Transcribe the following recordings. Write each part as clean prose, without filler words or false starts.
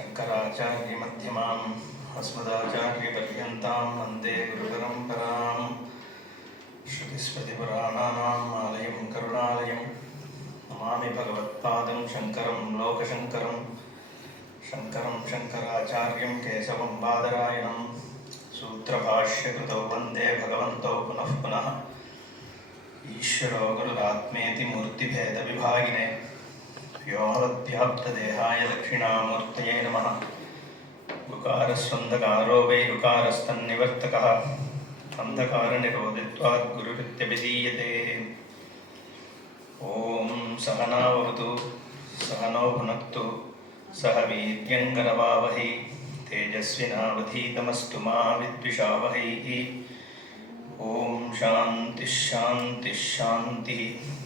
शंकराचार्यमध्यमाम् अस्मदाचार्यपर्यन्तां वन्दे गुरुपरम्पराम् श्रुतिस्मृतिपुराणानाम् आलयं करुणालयं नमामि भगवत्पादं शङ्करं लोकशङ्करं शङ्करं शङ्कराचार्यं केशवं बादरायणं सूत्रभाष्यकृतौ वन्दे भगवन्तौ पुनः पुनः ईश्वरो गुरुरात्मेति मूर्तिभेदविभागिने व्योमवद्व्याप्तदेहाय दक्षिणामूर्तये नमः। गुकारस्वन्धकारो वै गुकारस्तन्निवर्तकः अन्धकारनिरोधित्वात् गुरुरित्यभिधीयते। ॐ सहना भवतु सहनौ भुनक्तु सह वीर्यङ्करवावहै तेजस्विनावधीतमस्तु मा विद्विषावहैः। ॐ शान्तिः शान्तिः शान्तिः।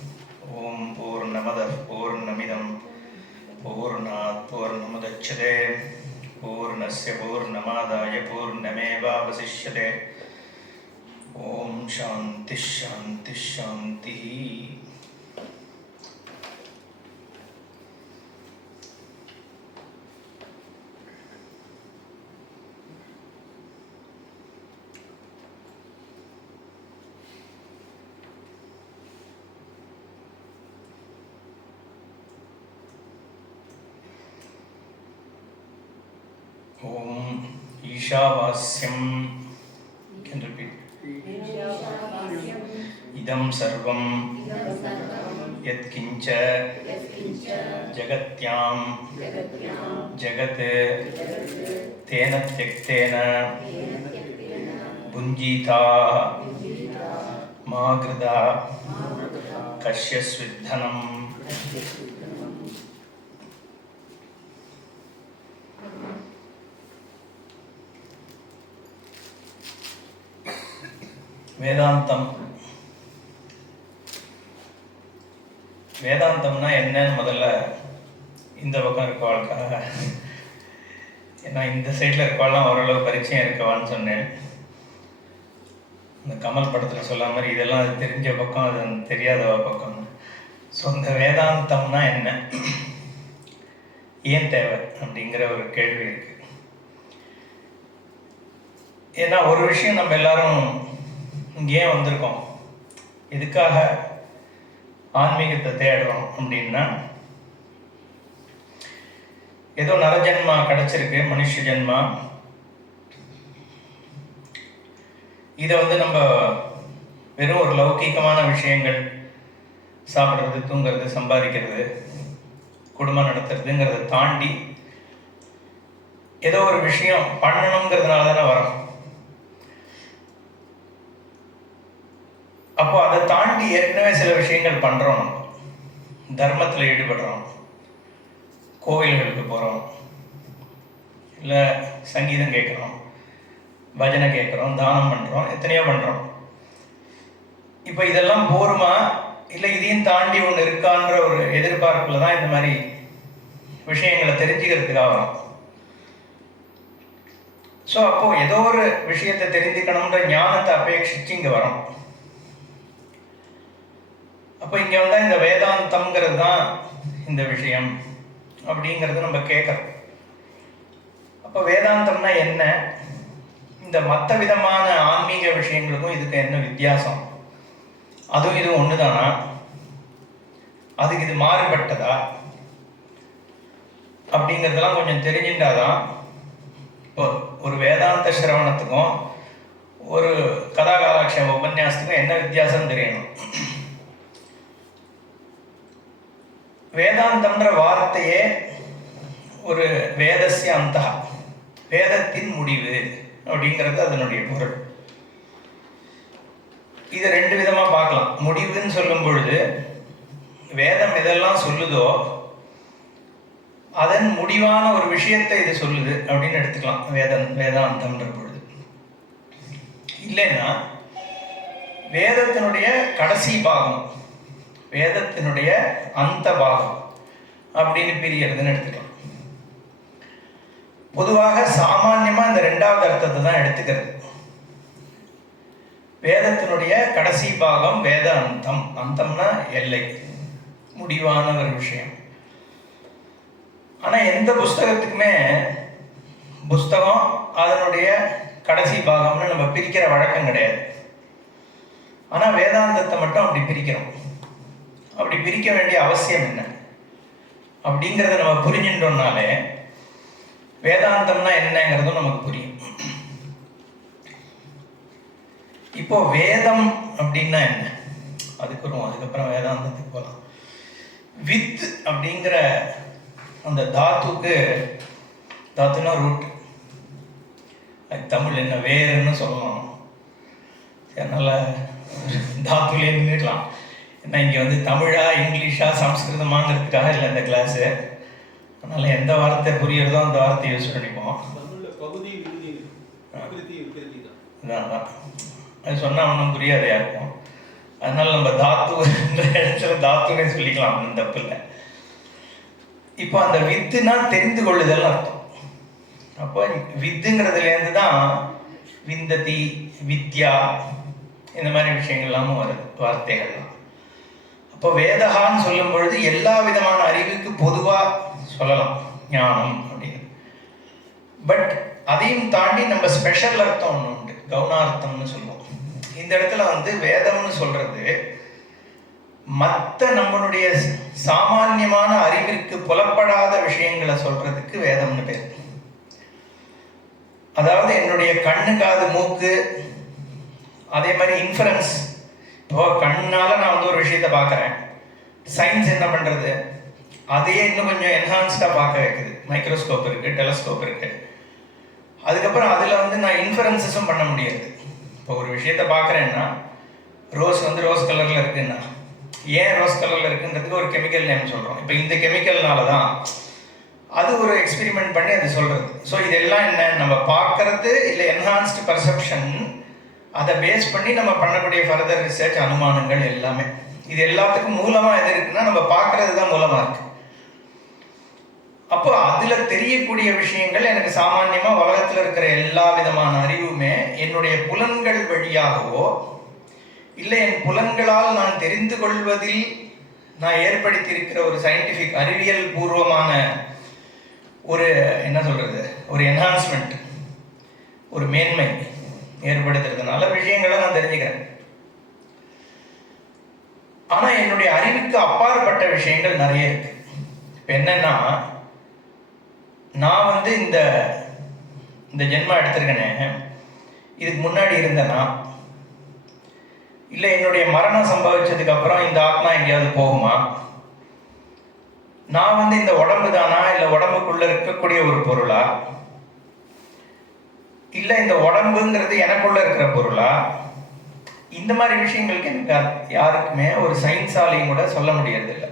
ॐ पूर्णमदः पूर्णमिदं पूर्णात् पूर्णमुदच्यते पूर्णस्य पूर्णमादाय पूर्णमेवावशिष्यते। ॐ शान्तिः शान्तिः शान्तिः। Om Ishawasyam. Can repeat. Idam sarvam yatkincha jagatyam jagat tena tyaktena bunjita magrida kashyasvidhanam. வேதாந்தம் வேதாந்தம்னா என்னன்னு முதல்ல இந்த பக்கம் இருக்கவாளுக்காக, ஏன்னா இந்த சைடில் இருக்கவாள்லாம் ஓரளவு பரிச்சயம் இருக்கவான்னு சொன்னேன். இந்த கமல் படத்தில் சொல்ல மாதிரி இதெல்லாம் அது தெரிஞ்ச பக்கம், அது தெரியாதவ பக்கம். ஸோ இந்த வேதாந்தம்னா என்ன, ஏன் தேவை அப்படிங்கிற ஒரு கேள்வி இருக்கு. ஏன்னா ஒரு விஷயம் நம்ம எல்லாரும் இங்கே வந்திருக்கோம், எதுக்காக ஆன்மீகத்தை தேடுறோம் அப்படின்னா, ஏதோ நரஜன்மா கிடைச்சிருக்கு, மனுஷ ஜென்மா. இதை நம்ம வெறும் ஒரு லௌகீகமான விஷயங்கள், சாப்பிட்றது, தூங்கிறது, சம்பாதிக்கிறது, குடும்பம் நடத்துறதுங்கிறத தாண்டி ஏதோ ஒரு விஷயம் பண்ணணுங்கிறதுனால தானே வரோம். அப்போ அதை தாண்டி ஏற்கனவே சில விஷயங்கள் பண்ணுறோம். நம்ம தர்மத்தில் ஈடுபடுறோம், கோவில்களுக்கு போகிறோம், இல்லை சங்கீதம் கேட்குறோம், பஜனை கேட்குறோம், தானம் பண்ணுறோம், எத்தனையோ பண்ணுறோம். இப்போ இதெல்லாம் போருமா, இல்லை இதையும் தாண்டி ஒன்று இருக்கான்ற ஒரு எதிர்பார்ப்பில் தான் இந்த மாதிரி விஷயங்களை தெரிஞ்சுக்கிறதுக்காக வரோம். ஸோ அப்போது ஏதோ ஒரு விஷயத்தை தெரிஞ்சுக்கணுன்ற ஞானத்தை அபேட்சிச்சு இங்கே வரோம். அப்போ இங்கே வந்தால் இந்த வேதாந்தம்ங்கிறது தான் இந்த விஷயம் அப்படிங்கிறது நம்ம கேட்குறோம். அப்போ வேதாந்தம்னா என்ன, இந்த மற்ற விதமான ஆன்மீக விஷயங்களுக்கும் இதுக்கு என்ன வித்தியாசம், அதுவும் இது ஒன்று தானா, அதுக்கு இது மாறுபட்டதா அப்படிங்கிறதெல்லாம் கொஞ்சம் தெரிஞ்சுட்டாதான் ஒரு வேதாந்த சிரவணத்துக்கும் ஒரு கதாகாலாட்சேப உபன்யாசத்துக்கும் என்ன வித்தியாசம் தெரியணும். வேதாந்தம்ன்ற வார்த்தையே ஒரு வேதஸ்ய அந்தஹ, வேதத்தின் முடிவு அப்படிங்கிறது அதனுடைய பொருள். இதை ரெண்டு விதமாக பார்க்கலாம். முடிவுன்னு சொல்லும் பொழுது வேதம் எதெல்லாம் சொல்லுதோ அதன் முடிவான ஒரு விஷயத்தை இது சொல்லுது அப்படின்னு எடுத்துக்கலாம் வேதாந்தம்ன்ற பொழுது. இல்லைன்னா வேதத்தினுடைய கடைசி பாகம், வேதத்தினுடைய அந்த பாகம் அப்படின்னு பிரியறதுன்னு எடுத்துக்கலாம். பொதுவாக சாமான்யமாக இந்த ரெண்டாவது அர்த்தத்தை தான் எடுத்துக்கிறது. வேதத்தினுடைய கடைசி பாகம் வேத அந்தம், அந்தம்னா எல்லை, முடிவான ஒரு விஷயம். ஆனால் எந்த புஸ்தகத்துக்குமே புஸ்தகம் அதனுடைய கடைசி பாகம்னு நம்ம பிரிக்கிற வழக்கம் கிடையாது. ஆனால் வேதாந்தத்தை மட்டும் அப்படி பிரிக்கிறோம். அப்படி பிரிக்க வேண்டிய அவசியம் என்ன அப்படிங்கிறத நம்ம புரிஞ்சுட்டோம்னாலே வேதாந்தம்னா என்னங்கிறதும் நமக்கு புரியும். இப்போ வேதம் அப்படின்னா என்ன அதுக்கு வரும், அதுக்கப்புறம் வேதாந்தத்துக்கு போகலாம். வித் அப்படிங்கிற அந்த தாத்துனா ரூட், அது தமிழ் என்ன வேறுன்னு சொல்லணும். அதனால் தாத்துலேருந்து நின்றுக்கலாம். ஏன்னா இங்கே வந்து தமிழா இங்கிலீஷா சம்ஸ்கிருதமாங்கிறதுக்காக இல்லை இந்த கிளாஸு. அதனால் எந்த வார்த்தை புரியுறதோ அந்த வார்த்தையை யூஸ் பண்ணிப்போம். அதான் அது சொன்னால் ஒன்றும் புரியாது யாருக்கும். அதனால் நம்ம தாத்துன்ற இடத்துல தாத்துன்னே சொல்லிக்கலாம், ஒன்றும் தப்பு இல்லை. இப்போ அந்த வித்துனா தெரிந்து கொள்ளுதல் அர்த்தம். அப்போ வித்துங்கிறதுலேருந்து தான் விந்ததி, வித்யா, இந்த மாதிரி விஷயங்கள்லாமும் வருது வார்த்தைகள்லாம். அப்போ வேதகான்னு சொல்லும் பொழுது எல்லா விதமான அறிவுக்கு பொதுவாக சொல்லலாம் ஞானம் அப்படின்னு. பட் அதையும் தாண்டி நம்ம ஸ்பெஷல் அர்த்தம் ஒன்று உண்டு, கவுனார்த்தம்னு சொல்லுவோம். இந்த இடத்துல வந்து வேதம்னு சொல்றது மற்ற நம்மளுடைய சாமான்யமான அறிவிற்கு புலப்படாத விஷயங்களை சொல்றதுக்கு வேதம்னு பேர். அதாவது என்னுடைய கண்ணு, காது, மூக்கு, அதே மாதிரி இன்ஃபரன்ஸ். இப்போ கண்ணால நான் வந்து ஒரு விஷயத்தை பார்க்குறேன். சயின்ஸ் என்ன பண்ணுறது, அதையே இன்னும் கொஞ்சம் என்ஹான்ஸ்டாக பார்க்க வைக்குது. மைக்ரோஸ்கோப் இருக்குது, டெலஸ்கோப் இருக்குது. அதுக்கப்புறம் அதில் வந்து நான் இன்ஃபரன்சஸும் பண்ண முடியாது. இப்போ ஒரு விஷயத்தை பார்க்குறேன்னா ரோஸ் வந்து ரோஸ் கலரில் இருக்குன்னா ஏன் ரோஸ் கலரில் இருக்குன்றதுக்கு ஒரு கெமிக்கல் நேம் சொல்கிறோம். இப்போ இந்த கெமிக்கல்னால தான் அது ஒரு எக்ஸ்பெரிமெண்ட் பண்ணி அது சொல்கிறது. ஸோ இதெல்லாம் என்ன, நம்ம பார்க்கறது இல்லை என்ஹான்ஸ்டு பர்செப்ஷன், அதை பேஸ் பண்ணி நம்ம பண்ணக்கூடிய ஃபர்தர் ரிசர்ச், அனுமானங்கள் எல்லாமே. இது எல்லாத்துக்கும் மூலமாக எது இருக்குன்னா நம்ம பார்க்கறது தான் மூலமாக இருக்கு. அப்போ அதில் தெரியக்கூடிய விஷயங்கள் எனக்கு சாமான்யமாக உலகத்தில் இருக்கிற எல்லா விதமான அறிவுமே என்னுடைய புலன்கள் வழியாகவோ இல்லை என் புலன்களால் நான் தெரிந்து கொள்வதில் நான் ஏற்படுத்தி இருக்கிற ஒரு சயின்டிஃபிக் அறிவியல் பூர்வமான ஒரு என்ன சொல்றது, ஒரு என்ஹான்ஸ்மெண்ட், ஒரு மேன்மை ஏற்படுத்துறதுனால விஷயங்களை நான் தெரிஞ்சுக்கிறேன். ஆனா என்னுடைய அறிவுக்கு அப்பாற்பட்ட விஷயங்கள் நிறைய இருக்கு. இப்ப என்னன்னா, நான் வந்து இந்த ஜென்மா எடுத்திருக்கேனே, இதுக்கு முன்னாடி இருந்தேன்னா, இல்லை என்னுடைய மரணம் சம்பவிச்சதுக்கு அப்புறம் இந்த ஆத்மா எங்கேயாவது போகுமா, நான் வந்து இந்த உடம்பு தானா, இல்லை உடம்புக்குள்ள இருக்கக்கூடிய ஒரு பொருளா, இல்லை இந்த உடம்புங்கிறது எனக்குள்ள இருக்கிற பொருளா, இந்த மாதிரி விஷயங்களுக்கு எனக்கு யாருக்குமே ஒரு சயின்ஸாலையும் கூட சொல்ல முடியறது இல்லை.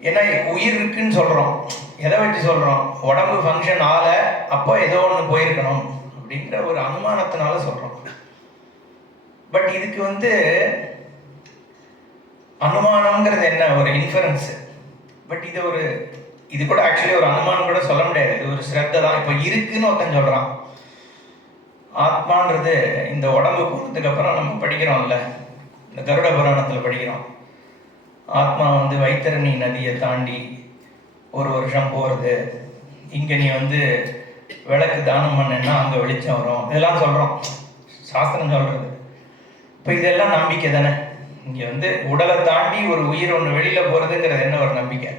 ஏன்னா உயிர் இருக்குன்னு சொல்றோம், எதை வச்சு சொல்றோம், உடம்பு ஃபங்க்ஷன் ஆல அப்போ ஏதோ ஒன்று போயிருக்கணும் அப்படின்ற ஒரு அனுமானத்தினால சொல்றோம். பட் இதுக்கு வந்து அனுமானம்ங்கிறது என்ன, ஒரு இன்ஃபரன்ஸ். பட் இது கூட ஆக்சுவலி ஒரு அனுமானம் கூட சொல்ல முடியாது, இது ஒரு ஸ்ரத்தை தான். இப்போ இருக்குன்னு ஒருத்தன் சொல்றான், ஆத்மான்றது இந்த உடம்பு போனதுக்கு அப்புறம் நம்ம படிக்கிறோம்ல, இந்த கருட புராணத்தில் படிக்கிறோம், ஆத்மா வந்து வைத்தரணி நதியை தாண்டி ஒரு வருஷம் போகிறது, இங்கே நீ வந்து விளக்கு தானம் பண்ணேன்னா அங்கே வெளிச்சம் வரும், இதெல்லாம் சொல்கிறோம், சாஸ்திரம் சொல்கிறது. இப்போ இதெல்லாம் நம்பிக்கை தானே. இங்கே வந்து உடலை தாண்டி ஒரு உயிர் ஒன்று வெளியில் போகிறதுங்கிறது என்ன, ஒரு நம்பிக்கை.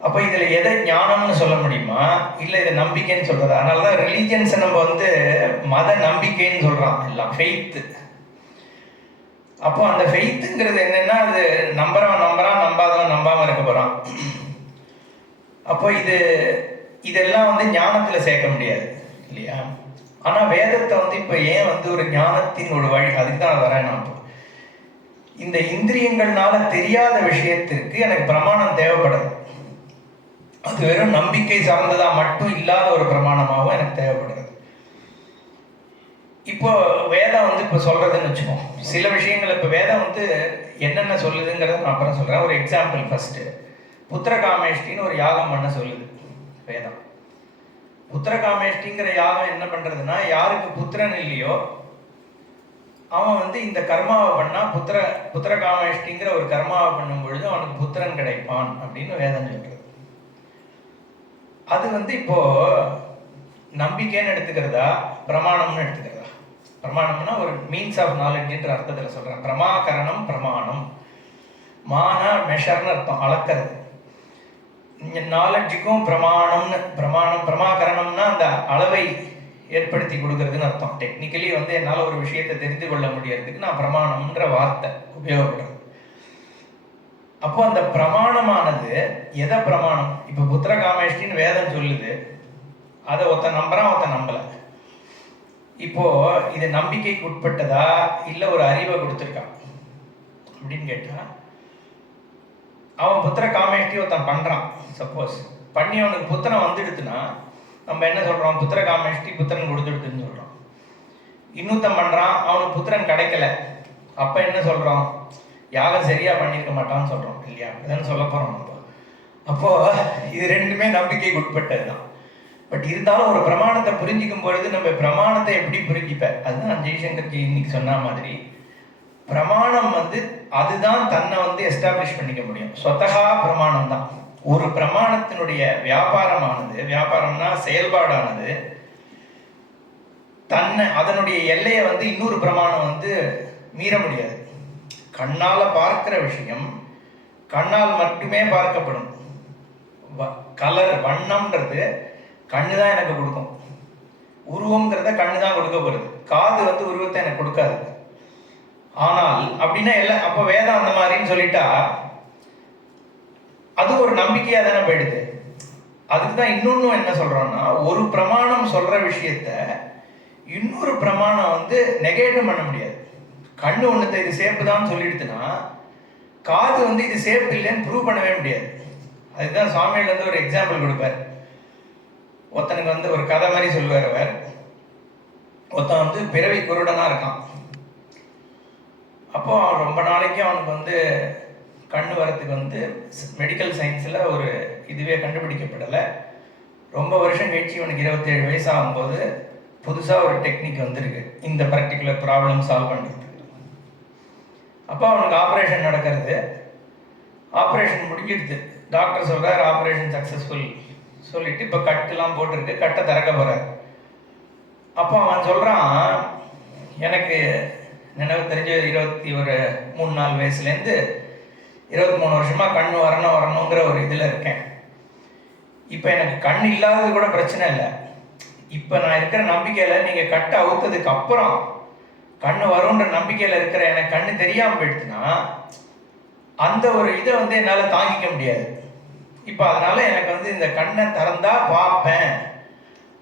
அப்போ இதில் எதை ஞானம்னு சொல்ல முடியுமா, இல்லை இதை நம்பிக்கைன்னு சொல்கிறது. அதனால தான் ரிலீஜியன்ஸை நம்ம வந்து மத நம்பிக்கைன்னு சொல்கிறோம், எல்லாம் ஃபெய்த்து. அப்போ அந்த ஃபெய்த்துங்கிறது என்னென்னா, அது நம்புறவன் நம்புறான், நம்பாதவன் நம்பாமல் இருக்க போகிறான். அப்போ இதெல்லாம் வந்து ஞானத்தில் சேர்க்க முடியாது இல்லையா. ஆனால் வேதத்தை வந்து இப்போ ஏன் வந்து ஒரு ஞானத்தின் ஒரு வழி, அதுக்கு தான் வரேன் நான். இந்த இந்திரியங்கள்னால தெரியாத விஷயத்திற்கு எனக்கு பிரமாணம் தேவைப்படுது. அது வெறும் நம்பிக்கை சார்ந்ததா மட்டும் இல்லாத ஒரு பிரமாணமாகவும் எனக்கு தேவைப்படுது. இப்போ வேதம் வந்து இப்போ சொல்றதுன்னு வச்சுக்கோம், சில விஷயங்கள் இப்போ வேதம் வந்து என்னென்ன சொல்லுதுங்கிறத நான் அப்புறம் சொல்றேன். ஒரு எக்ஸாம்பிள், ஃபர்ஸ்ட் புத்திரகாமேஷ்டின்னு ஒரு யாகம் பண்ண சொல்லுது வேதம். புத்திரகாமேஷ்டிங்கிற யாகம் என்ன பண்றதுன்னா, யாருக்கு புத்திரன் இல்லையோ அவன் வந்து இந்த கர்மாவை பண்ணா, புத்திரகாமேஷ்டிங்கிற ஒரு கர்மாவை பண்ணும் பொழுது அவனுக்கு புத்திரன் கிடைப்பான் அப்படின்னு வேதம் சொல்றது. அது வந்து இப்போ நம்பிக்கைன்னு எடுத்துக்கிறதா, பிரமாணம்னு எடுத்துக்கிறதா? பிரமாணம்னா ஒரு மீன்ஸ் ஆஃப் நாலெட்ஜ்ன்ற அர்த்தத்தில் சொல்கிறேன். பிரமாகரணம், பிரமாணம். மானா மெஷர்னு அர்த்தம், அளக்கிறது. நாலெட்ஜுக்கும் பிரமாணம்னு, பிரமாகரணம்னா அந்த அளவை ஏற்படுத்தி கொடுக்கறதுன்னு அர்த்தம். டெக்னிக்கலி வந்து என்னால் ஒரு விஷயத்தை தெரிந்து கொள்ள முடியறதுக்கு நான் பிரமாணம்ன்ற வார்த்தை உபயோகப்படுறது. அப்போ அந்த பிரமாணமானது எதை பிரமாணம்? இப்போ புத்திர காமேஷ்டின்னு வேதம் சொல்லுது, அதை ஒருத்தன் நம்புறான், ஒருத்தன் நம்பலை. இப்போ இது நம்பிக்கைக்கு உட்பட்டதா இல்லை ஒரு அறிவை கொடுத்துருக்கான் அப்படின்னு கேட்டா, அவன் புத்திர காமேஷ்டி ஒருத்தன் பண்றான். சப்போஸ் பண்ணி அவனுக்கு புத்திரன் வந்துடுதுன்னா நம்ம என்ன சொல்றோம்? புத்திர காமேஷ்டி புத்திரன் கொடுத்துடுதுன்னு சொல்றோம். இன்னொருத்தன் பண்றான், அவனுக்கு புத்திரன் கிடைக்கல, அப்ப என்ன சொல்றோம்? யாரும் சரியா பண்ணியிருக்க மாட்டான்னு சொல்றோம் இல்லையா? அதுன்னு சொல்ல போறோம் நம்ம. அப்போ இது ரெண்டுமே நம்பிக்கைக்கு உட்பட்டது தான். பட் இருந்தாலும் ஒரு பிரமாணத்தை புரிஞ்சிக்கும் பொழுது நம்ம பிரமாணத்தை எப்படி புரிஞ்சிப்ப? அதுதான் ஜெய்சங்கர்ஜி இன்னைக்கு சொன்ன மாதிரி, பிரமாணம் வந்து அதுதான் தன்னை வந்து எஸ்டாப்ளிஷ் பண்ணிக்க முடியும். சொத்தகா பிரமாணம் தான். ஒரு பிரமாணத்தினுடைய வியாபாரமானது, வியாபாரம்னா செயல்பாடானது, தன்னை அதனுடைய எல்லையை வந்து இன்னொரு பிரமாணம் வந்து மீற முடியாது. கண்ணால பார்க்கிற விஷயம் கண்ணால் மட்டுமே பார்க்கப்படும். கலர், வண்ணம்ன்றது கண்ணு தான் எனக்கு கொடுக்கும். உருவம்ங்கிறத கண்ணு தான் கொடுக்க போகிறது. காது வந்து உருவத்தை எனக்கு கொடுக்காது. ஆனால் அப்படின்னா எல்லாம் அப்போ வேதம் அந்த மாதிரின்னு சொல்லிட்டா அது ஒரு நம்பிக்கையா தானே போயிடுது. அதுக்கு தான் இன்னொன்னும் என்ன சொல்றோம்னா, ஒரு பிரமாணம் சொல்ற விஷயத்த இன்னொரு பிரமாணம் வந்து நெகேட்டும் பண்ண முடியாது. கண்ணு ஒன்றுத்த இது சேப்பு தான் சொல்லிடுதுன்னா காது வந்து இது சேப்பு இல்லைன்னு ப்ரூவ் பண்ணவே முடியாது. அதுதான் சுவாமிகள் வந்து ஒரு எக்ஸாம்பிள் கொடுப்பார். ஒருத்தனுக்கு வந்து ஒரு கதை மாதிரி சொல்லுவார் அவர். ஒருத்தன் வந்து பிறவி குருடனா இருக்கான். அப்போ அவன் ரொம்ப நாளைக்கு அவனுக்கு வந்து கண்ணு வரத்துக்கு வந்து மெடிக்கல் சயின்ஸில் ஒரு இதுவே கண்டுபிடிக்கப்படலை. ரொம்ப வருஷம் கழிச்சு இவனுக்கு 27 வயசு ஆகும்போது புதுசாக ஒரு டெக்னிக் வந்திருக்கு இந்த பர்டிகுலர் ப்ராப்ளம் சால்வ் பண்ணுறதுக்கு. அப்போ அவனுக்கு ஆப்ரேஷன் நடக்கிறது. ஆப்ரேஷன் முடிஞ்சிடுது. டாக்டர் சொல்கிறார் ஆப்ரேஷன் சக்ஸஸ்ஃபுல் சொல்லிட்டு இப்போ கட்டுலாம் போட்டிருக்கு, கட்டை திறக்க போகிறார். அப்போ அவன் சொல்கிறான், எனக்கு நினைவு தெரிஞ்ச 23-4 வயசுலேருந்து 23 வருஷமாக கண் வரணுங்கிற ஒரு இதில் இருக்கேன். இப்போ எனக்கு கண் இல்லாதது கூட பிரச்சனை இல்லை. இப்போ நான் இருக்கிற நம்பிக்கையில் நீங்கள் கட்டை அவுத்ததுக்கு அப்புறம் கண் வரும்ன்ற நம்பிக்கையில் இருக்கிற எனக்கு கண்ணு தெரியாமல் போயிடுச்சுன்னா அந்த ஒரு இதை வந்து என்னால் தாங்கிக்க முடியாது. இப்போ அதனால எனக்கு வந்து இந்த கண்ணை திறந்தா பார்ப்பேன்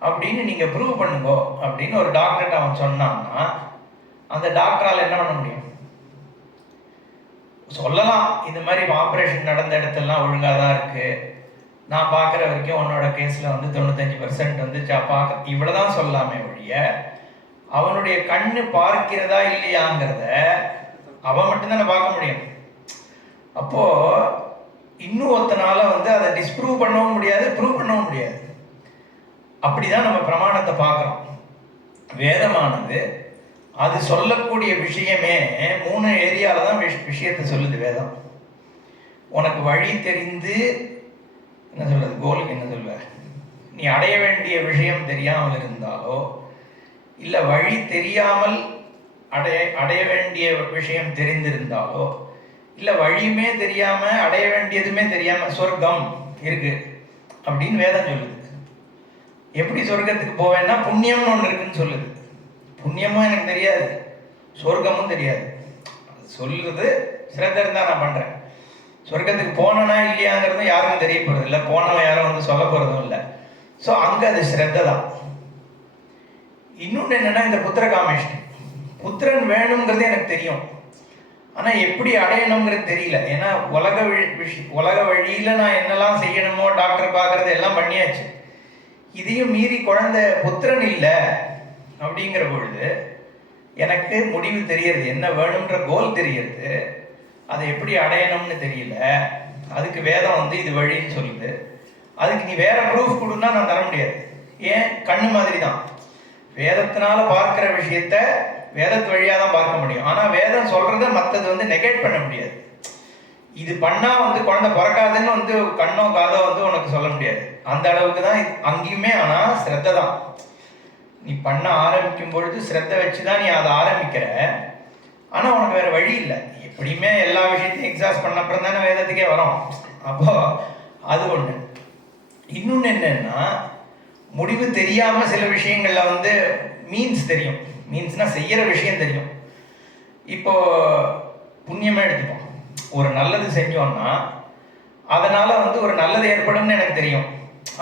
அப்படின்னு நீங்கள் ப்ரூவ் பண்ணுங்கோ அப்படின்னு ஒரு டாக்டர்கிட்ட அவன் சொன்னான்னா அந்த டாக்டரால் என்ன பண்ண முடியும்? சொல்லலாம், இந்த மாதிரி ஆப்ரேஷன் நடந்த இடத்துலலாம் ஒழுங்காக தான் இருக்குது, நான் பார்க்குற வரைக்கும் உன்னோட கேஸில் வந்து 95% வந்து பார்க்க, இவ்வளோதான் சொல்லாமே ஒழிய அவனுடைய கண்ணு பார்க்கிறதா இல்லையாங்கிறத அவன் மட்டும்தானே பார்க்க முடியும். அப்போது இன்னும் ஒருத்தனால வந்து அதை டிஸ்ப்ரூவ் பண்ணவும் முடியாது, ப்ரூவ் பண்ணவும் முடியாது. அப்படிதான் நம்ம பிரமாணத்தை பார்க்குறோம். வேதமானது அது சொல்லக்கூடிய விஷயமே 3 ஏரியாவில் தான் விஷயத்தை சொல்லுது வேதம். உனக்கு வழி தெரிந்து என்ன சொல்றது, கோலுக்கு என்ன சொல்வ, நீ அடைய வேண்டிய விஷயம் தெரியாமல் இருந்தாலோ இல்லை வழி தெரியாமல் அடைய வேண்டிய விஷயம் தெரிந்திருந்தாலோ இல்லை வழியுமே தெரியாமல் அடைய வேண்டியதுமே தெரியாமல் சொர்க்கம் இருக்கு அப்படின்னு வேதம் சொல்லுது. எப்படி சொர்க்கத்துக்கு போவேன்னா புண்ணியம்னு ஒன்று இருக்குன்னு சொல்லுது. புண்ணியமும் எனக்கு தெரியாது, சொர்க்கமும் தெரியாது. சொல்லுறது சிரத்தை இருந்தால் நான் பண்ணுறேன். சொர்க்கத்துக்கு போனனா இல்லையாங்கிறதும் யாருக்கும் தெரிய போகிறது இல்லை, போனவன் யாரும் வந்து சொல்ல போகிறதும் இல்லை. ஸோ அங்கே அது ஸ்ரத்தை தான். இன்னொன்று என்னென்னா, இந்த புத்திர காமேஷ்டி, புத்திரன் வேணுங்கிறது எனக்கு தெரியும், ஆனால் எப்படி அடையணுங்கிறது தெரியல. ஏன்னா உலக வழியில் நான் என்னெல்லாம் செய்யணுமோ டாக்டர் பார்க்குறது எல்லாம் பண்ணியாச்சு. இதையும் மீறி குழந்தை புத்திரன் இல்லை அப்படிங்கிற பொழுது எனக்கு முடிவு தெரியறது, என்ன வேணுன்ற கோல் தெரியறது, அதை எப்படி அடையணும்னு தெரியல. அதுக்கு வேதம் வந்து இது வழின்னு சொல்லுது. அதுக்கு நீ வேற ப்ரூஃப் கொடுன்னா நான் தர முடியாது. ஏன்? கண்ணு மாதிரி தான். வேதத்தினால பார்க்கிற விஷயத்த வேதத்து வழியாக தான் பார்க்க முடியும். ஆனால் வேதம் சொல்றத மற்றது வந்து நெகேட் பண்ண முடியாது. இது பண்ணா வந்து குழந்தை பிறக்காதுன்னு வந்து கண்ணோ காதோ வந்து உனக்கு சொல்ல முடியாது. முடியாது. அந்த அளவுக்கு தான் அங்கேயுமே. ஆனால் ஸ்ரத்தை தான். நீ பண்ண ஆரம்பிக்கும் பொழுது ஸ்ரத்தை வச்சு தான் நீ அதை ஆரம்பிக்கிற. ஆனால் உனக்கு வேறு வழி இல்லை. எப்படியுமே எல்லா விஷயத்தையும் எக்ஸாஸ்ட் பண்ண அப்புறம் தானே வேதத்துக்கே வரும். அப்போ அது ஒன்று. இன்னொன்று என்னன்னா, முடிவு தெரியாமல் சில விஷயங்களில் வந்து மீன்ஸ் தெரியும். மீன்ஸ்னால் செய்கிற விஷயம் தெரியும். இப்போ புண்ணியமாக எடுத்துப்போம். ஒரு நல்லது செஞ்சோன்னா அதனால் வந்து ஒரு நல்லது ஏற்படும்னு எனக்கு தெரியும்.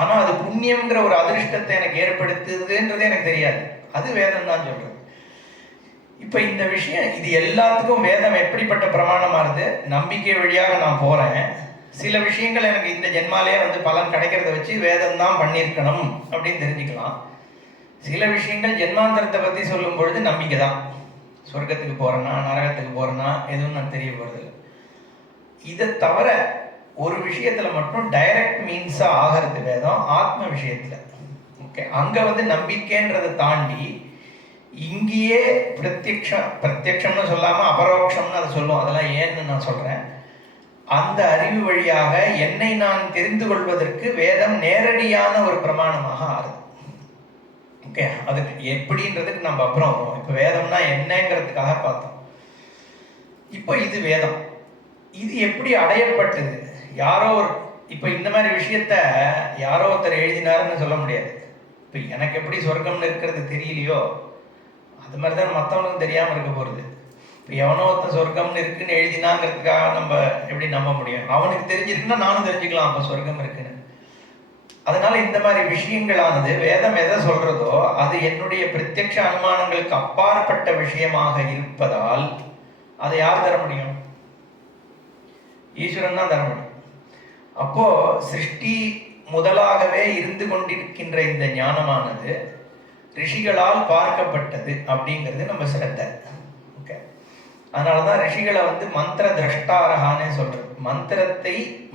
ஆனால் அது புண்ணியங்கிற ஒரு அதிர்ஷ்டத்தை எனக்கு ஏற்படுத்துதுன்றதே எனக்கு தெரியாது. அது வேதம் தான் சொல்கிறது. இப்போ இந்த விஷயம், இது எல்லாத்துக்கும் வேதம் எப்படிப்பட்ட பிரமாணமாக இருக்குது? நம்பிக்கை வழியாக நான் போகிறேன். சில விஷயங்கள் எனக்கு இந்த ஜென்மாலே வந்து பலன் கிடைக்கிறத வச்சு வேதம் தான் பண்ணியிருக்கணும் அப்படின்னு தெரிஞ்சுக்கலாம். சில விஷயங்கள் ஜென்மாந்தரத்தை பற்றி சொல்லும் பொழுது நம்பிக்கை தான். சொர்க்கத்துக்கு போகிறேன்னா நரகத்துக்கு போகிறேன்னா எதுவும் நான் தெரிய போகிறது. இதை தவிர ஒரு விஷயத்தில் மட்டும் டைரக்ட் மீன்ஸாக ஆகிறது வேதம், ஆத்ம விஷயத்தில். ஓகே, அங்கே வந்து நம்பிக்கைன்றதை தாண்டி இங்கேயே பிரத்யக்ஷம்னு சொல்லாமல் அபரோக்ஷம்னு அதை சொல்லுவோம். அதெல்லாம் ஏன்னு நான் சொல்கிறேன். அந்த அறிவு வழியாக என்னை நான் தெரிந்து கொள்வதற்கு வேதம் நேரடியான ஒரு பிரமாணமாக ஆறுது. ஓகே, அதுக்கு எப்படின்றதுக்கு நம்ம அப்புறம் வருவோம். இப்போ வேதம்னா என்னங்கிறதுக்காக பார்த்தோம். இப்போ இது வேதம், இது எப்படி அடையப்பட்டது? யாரோ ஒரு இப்போ இந்த மாதிரி விஷயத்த யாரோ ஒருத்தர் எழுதினாருன்னு சொல்ல முடியாது. இப்போ எனக்கு எப்படி சொர்க்கம்னு இருக்கிறது தெரியலையோ அது மாதிரி தான் மற்றவனுக்கும் தெரியாமல் இருக்க போகிறது. இப்போ எவனோ ஒருத்தன் சொர்க்கம்னு இருக்குன்னு எழுதினாங்கிறதுக்காக நம்ம எப்படி நம்ப முடியும்? அவனுக்கு தெரிஞ்சிருக்குன்னா நானும் தெரிஞ்சுக்கலாம் அப்போ சொர்க்கம் இருக்குன்னு. அதனால இந்த மாதிரி விஷயங்களானது வேதம் எதை சொல்றதோ அது என்னுடைய பிரத்யக்ஷ அனுமானங்களுக்கு அப்பாற்பட்ட விஷயமாக இருப்பதால் அதை யார் தர முடியும்? ஈஸ்வரன் தான் தர முடியும். அப்போ சிருஷ்டி முதலாகவே இருந்து கொண்டிருக்கின்ற இந்த ஞானமானது ரிஷிகளால் பார்க்கப்பட்டது அப்படிங்கிறது நம்ம சிரத்தை. ஓகே, அதனாலதான் ரிஷிகளை வந்து மந்திர திரஷ்டாரகானே சொல்றது.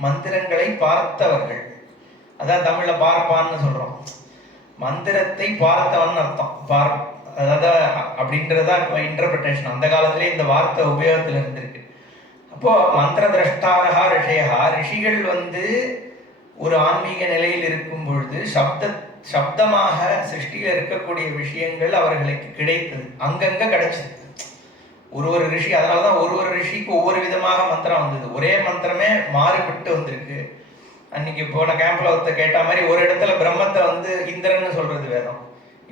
மந்திரங்களை பார்த்தவர்கள், அதான் தமிழ்ல பார்ப்பான்னு சொல்றோம். மந்திரத்தை பார்த்தவன் அர்த்தம். அதாவது அப்படின்றதா இப்போ இன்டர்பிரிட்டேஷன். அந்த காலத்திலே இந்த வார்த்தை உபயோகத்தில் இருந்திருக்கு. அப்போ மந்திர திரஷ்டாரகா ரிஷயா, ரிஷிகள் வந்து ஒரு ஆன்மீக நிலையில் இருக்கும் பொழுது சப்தமாக சிருஷ்டியில் இருக்கக்கூடிய விஷயங்கள் அவர்களுக்கு கிடைத்தது, அங்கங்க கிடைச்சது. ஒரு ரிஷி, அதனாலதான் ஒரு ரிஷிக்கு ஒவ்வொரு விதமாக மந்திரம் வந்தது. ஒரே மந்திரமே மாறுபட்டு வந்திருக்கு. அன்னைக்கு போன கேம்ப்ல ஒருத்த கேட்ட மாதிரி ஒரு இடத்துல பிரம்மத்தை வந்து இந்திரன்னு சொல்றது வேதம்,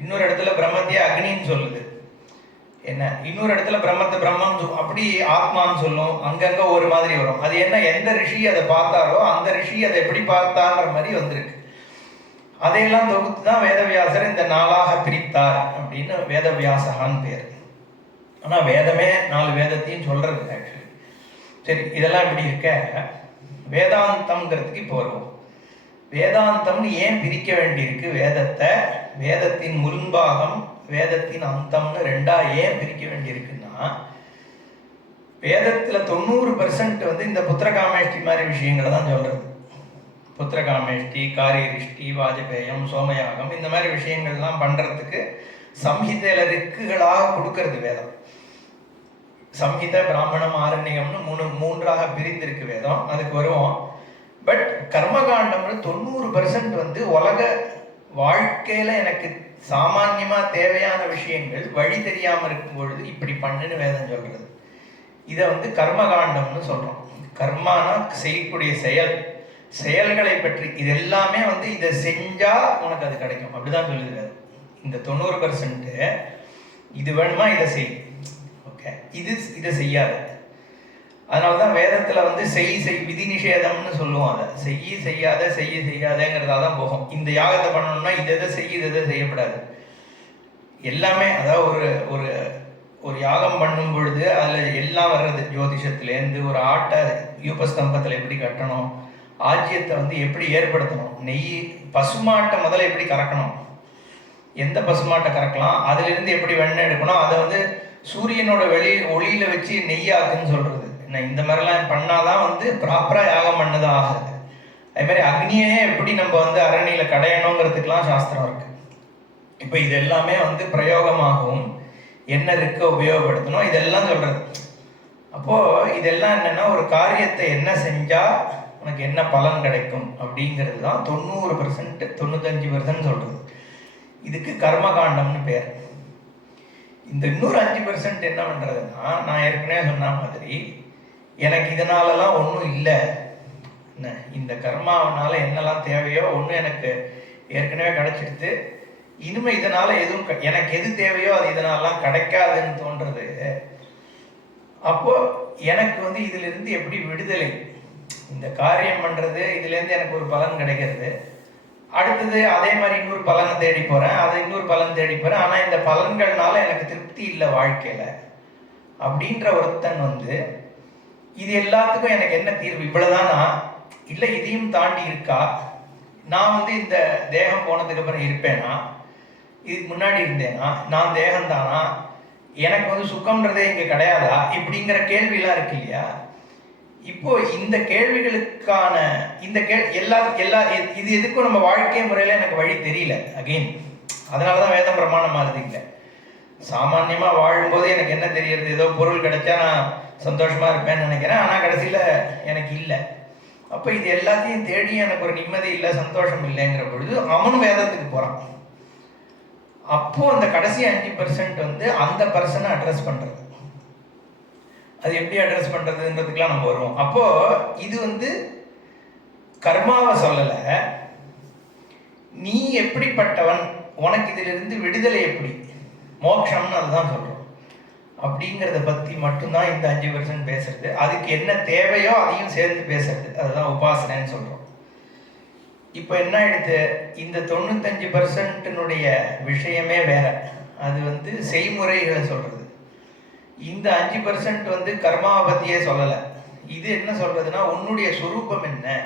இன்னொரு இடத்துல பிரம்மத்தையே அக்னின்னு சொல்லுது. என்ன, இன்னொரு இடத்துல பிரம்மத்தை பிரம்மம் அப்படி ஆத்மான்னு சொல்லும். அங்கங்க ஒரு மாதிரி வரும். அது என்ன, எந்த ரிஷி அதை பார்த்தாரோ அந்த ரிஷி அதை எப்படி பார்த்தான்ற மாதிரி வந்திருக்கு. அதையெல்லாம் தொகுத்து தான் வேதவியாசர் இந்த 4ஆக பிரித்தார் அப்படின்னு வேதவியாசகான்னு பேர். ஆனா வேதமே 4 வேதத்தையும் சொல்றது ஆக்சுவலி. சரி, இதெல்லாம் இப்படி இருக்க வேதாந்தம்ங்கிறதுக்கு இப்போ வருவோம். வேதாந்தம்னு ஏன் பிரிக்க வேண்டியிருக்கு வேதத்தை? வேதத்தின் முன்பாகம் வேதத்தின் அந்தம்னு 2ஆ ஏன் பிரிக்க வேண்டியிருக்குன்னா, வேதத்துல 90% வந்து இந்த புத்திரகாமேஷ்டி மாதிரி விஷயங்களை தான் சொல்றது. புத்திரகாமேஷ்டி, காரியரிஷ்டி, வாஜபேயம், சோமயாகம், இந்த மாதிரி விஷயங்கள்லாம் பண்றதுக்கு சம்ஹிதையில ரிக்குகளாக கொடுக்கறது வேதம். சம்ஹித, பிராமணம், ஆரண்யம்னு 3ஆக பிரிந்திருக்கு வேதம். அதுக்கு வருவோம். பட் கர்மகாண்டம்னு 90% வந்து உலக வாழ்க்கையில எனக்கு சாமான்யமா தேவையான விஷயங்கள் வழி தெரியாம இருக்கும் பொழுது இப்படி பண்ணுன்னு வேதம் சொல்றது. இதை வந்து கர்மகாண்டம்னு சொல்றோம். கர்மானா செய்யக்கூடிய செயல்களை பற்றி. இது எல்லாமே வந்து இதை செஞ்சா உனக்கு அது கிடைக்கும் அப்படிதான் சொல்லுது வேதம். இந்த 90% இது வேணுமா இதை செய், ஓகே, இதை செய்யாத. அதனாலதான் வேதத்துல வந்து செய் விதி நிஷேதம்னு சொல்லுவோம். அதை செய்யாதங்கிறதா தான் போகும். இந்த யாகத்தை பண்ணணும்னா இதை செய்யப்படாது. எல்லாமே அதாவது ஒரு யாகம் பண்ணும் பொழுது அதுல எல்லாம் வர்றது. ஜோதிஷத்துலேருந்து ஒரு ஆட்டை யூபஸ்தம்பத்தில் எப்படி கட்டணும், ஆஜ்யத்தை வந்து எப்படி ஏற்படுத்தணும், நெய் பசுமாட்டை முதல்ல எப்படி கறக்கணும், எந்த பசுமாட்டை கறக்கலாம், அதுல இருந்து எப்படி வெண்ணெய் எடுக்கணும், அதை வந்து சூரியனோட ஒளியில வச்சு நெய்யாக்குன்னு சொல்றது. இந்த மாதிரிலாம் பண்ணாதான் வந்து ப்ராப்பரா யாகம் பண்ணதான் ஆகுது. அதே மாதிரி அக்னியே எப்படி நம்ம வந்து அரணியில கடையணுங்கிறதுக்கெல்லாம் சாஸ்திரம் இருக்கு. இப்போ இது எல்லாமே வந்து பிரயோகமாகவும் என்ன இருக்க உபயோகப்படுத்தணும் இதெல்லாம் சொல்றது. அப்போ இதெல்லாம் என்னன்னா, ஒரு காரியத்தை என்ன செஞ்சா உனக்கு என்ன பலன் கிடைக்கும் அப்படிங்கிறது தான் 90%, 95% சொல்கிறது. இதுக்கு கர்மகாண்டம்னு பேர். இந்த இன்னொரு 5% என்ன பண்ணுறதுன்னா, நான் ஏற்கனவே சொன்ன மாதிரி எனக்கு இதனாலலாம் ஒன்றும் இல்லை, என்ன இந்த கர்மாவனால என்னெல்லாம் தேவையோ ஒன்றும் எனக்கு ஏற்கனவே கிடைச்சிடுது, இனிமே இதனால எதுவும் எனக்கு எது தேவையோ அது இதனாலாம் கிடைக்காதுன்னு தோன்றது. அப்போ எனக்கு வந்து இதுல இருந்து எப்படி விடுதலை, இந்த காரியம் பண்றது இதுல இருந்து எனக்கு ஒரு பலன் கிடைக்கிறது, அடுத்தது அதே மாதிரி இன்னொரு பலனை தேடி போறேன், அதை இன்னொரு பலன் தேடி போறேன், ஆனா இந்த பலன்கள்னால எனக்கு திருப்தி இல்லை வாழ்க்கையில அப்படின்ற ஒருத்தன் வந்து இது எல்லாத்துக்கும் எனக்கு என்ன தீர்வு, இவ்வளவுதானா, இல்லை இதையும் தாண்டி இருக்கா, நான் வந்து இந்த தேகம் போனதுக்கு அப்புறம் இருப்பேனா, இதுக்கு முன்னாடி இருந்தேனா, நான் தேகம்தானா, எனக்கு வந்து சுகம்ன்றதே இங்க கிடையாதா, இப்படிங்கிற கேள்வியெல்லாம் இருக்கு இல்லையா. இப்போ இந்த கேள்விகளுக்கான இந்த எல்லா இது எதுக்கும் நம்ம வாழ்க்கை முறையில எனக்கு வழி தெரியல. அகெயின் அதனாலதான் வேதம் பிரமாணமா இல்லை. சாமான்யமா வாழும்போது எனக்கு என்ன தெரியறது, ஏதோ பொருள் கிடைச்சா நான் சந்தோஷமா இருப்பேன்னு நினைக்கிறேன், ஆனா கடைசியில எனக்கு இல்லை. அப்ப இது எல்லாத்தையும் தேடி எனக்கு ஒரு நிம்மதி இல்லை, சந்தோஷம் இல்லைங்கிற பொழுது அவனும் வேதத்துக்கு போறான். அப்போ அந்த கடைசி 5% வந்து அந்த பர்சனை அட்ரஸ் பண்றது. அது எப்படி அட்ரஸ் பண்றதுன்றதுக்கெல்லாம் நம்ம வருவோம். அப்போ இது வந்து கர்மாவை சொல்லல, நீ எப்படிப்பட்டவன், உனக்கு இதுல இருந்து விடுதலை எப்படி, மோட்சம்னு அதுதான் சொல்றோம். அப்படிங்கிறத பத்தி மட்டும்தான் இந்த 5% பேசுறது. அதுக்கு என்ன தேவையோ அதையும் சேர்ந்து பேசுறது, அதுதான் உபாசனைன்னு சொல்றோம். இப்போ என்ன ஆயிடுது, இந்த 95%னுடைய விஷயமே வேற, அது வந்து செய்முறைகளை சொல்றது. இந்த 5% வந்து கர்மாவை பத்தியே சொல்லலை. இது என்ன சொல்றதுன்னா, உன்னுடைய சுரூபம் என்ன,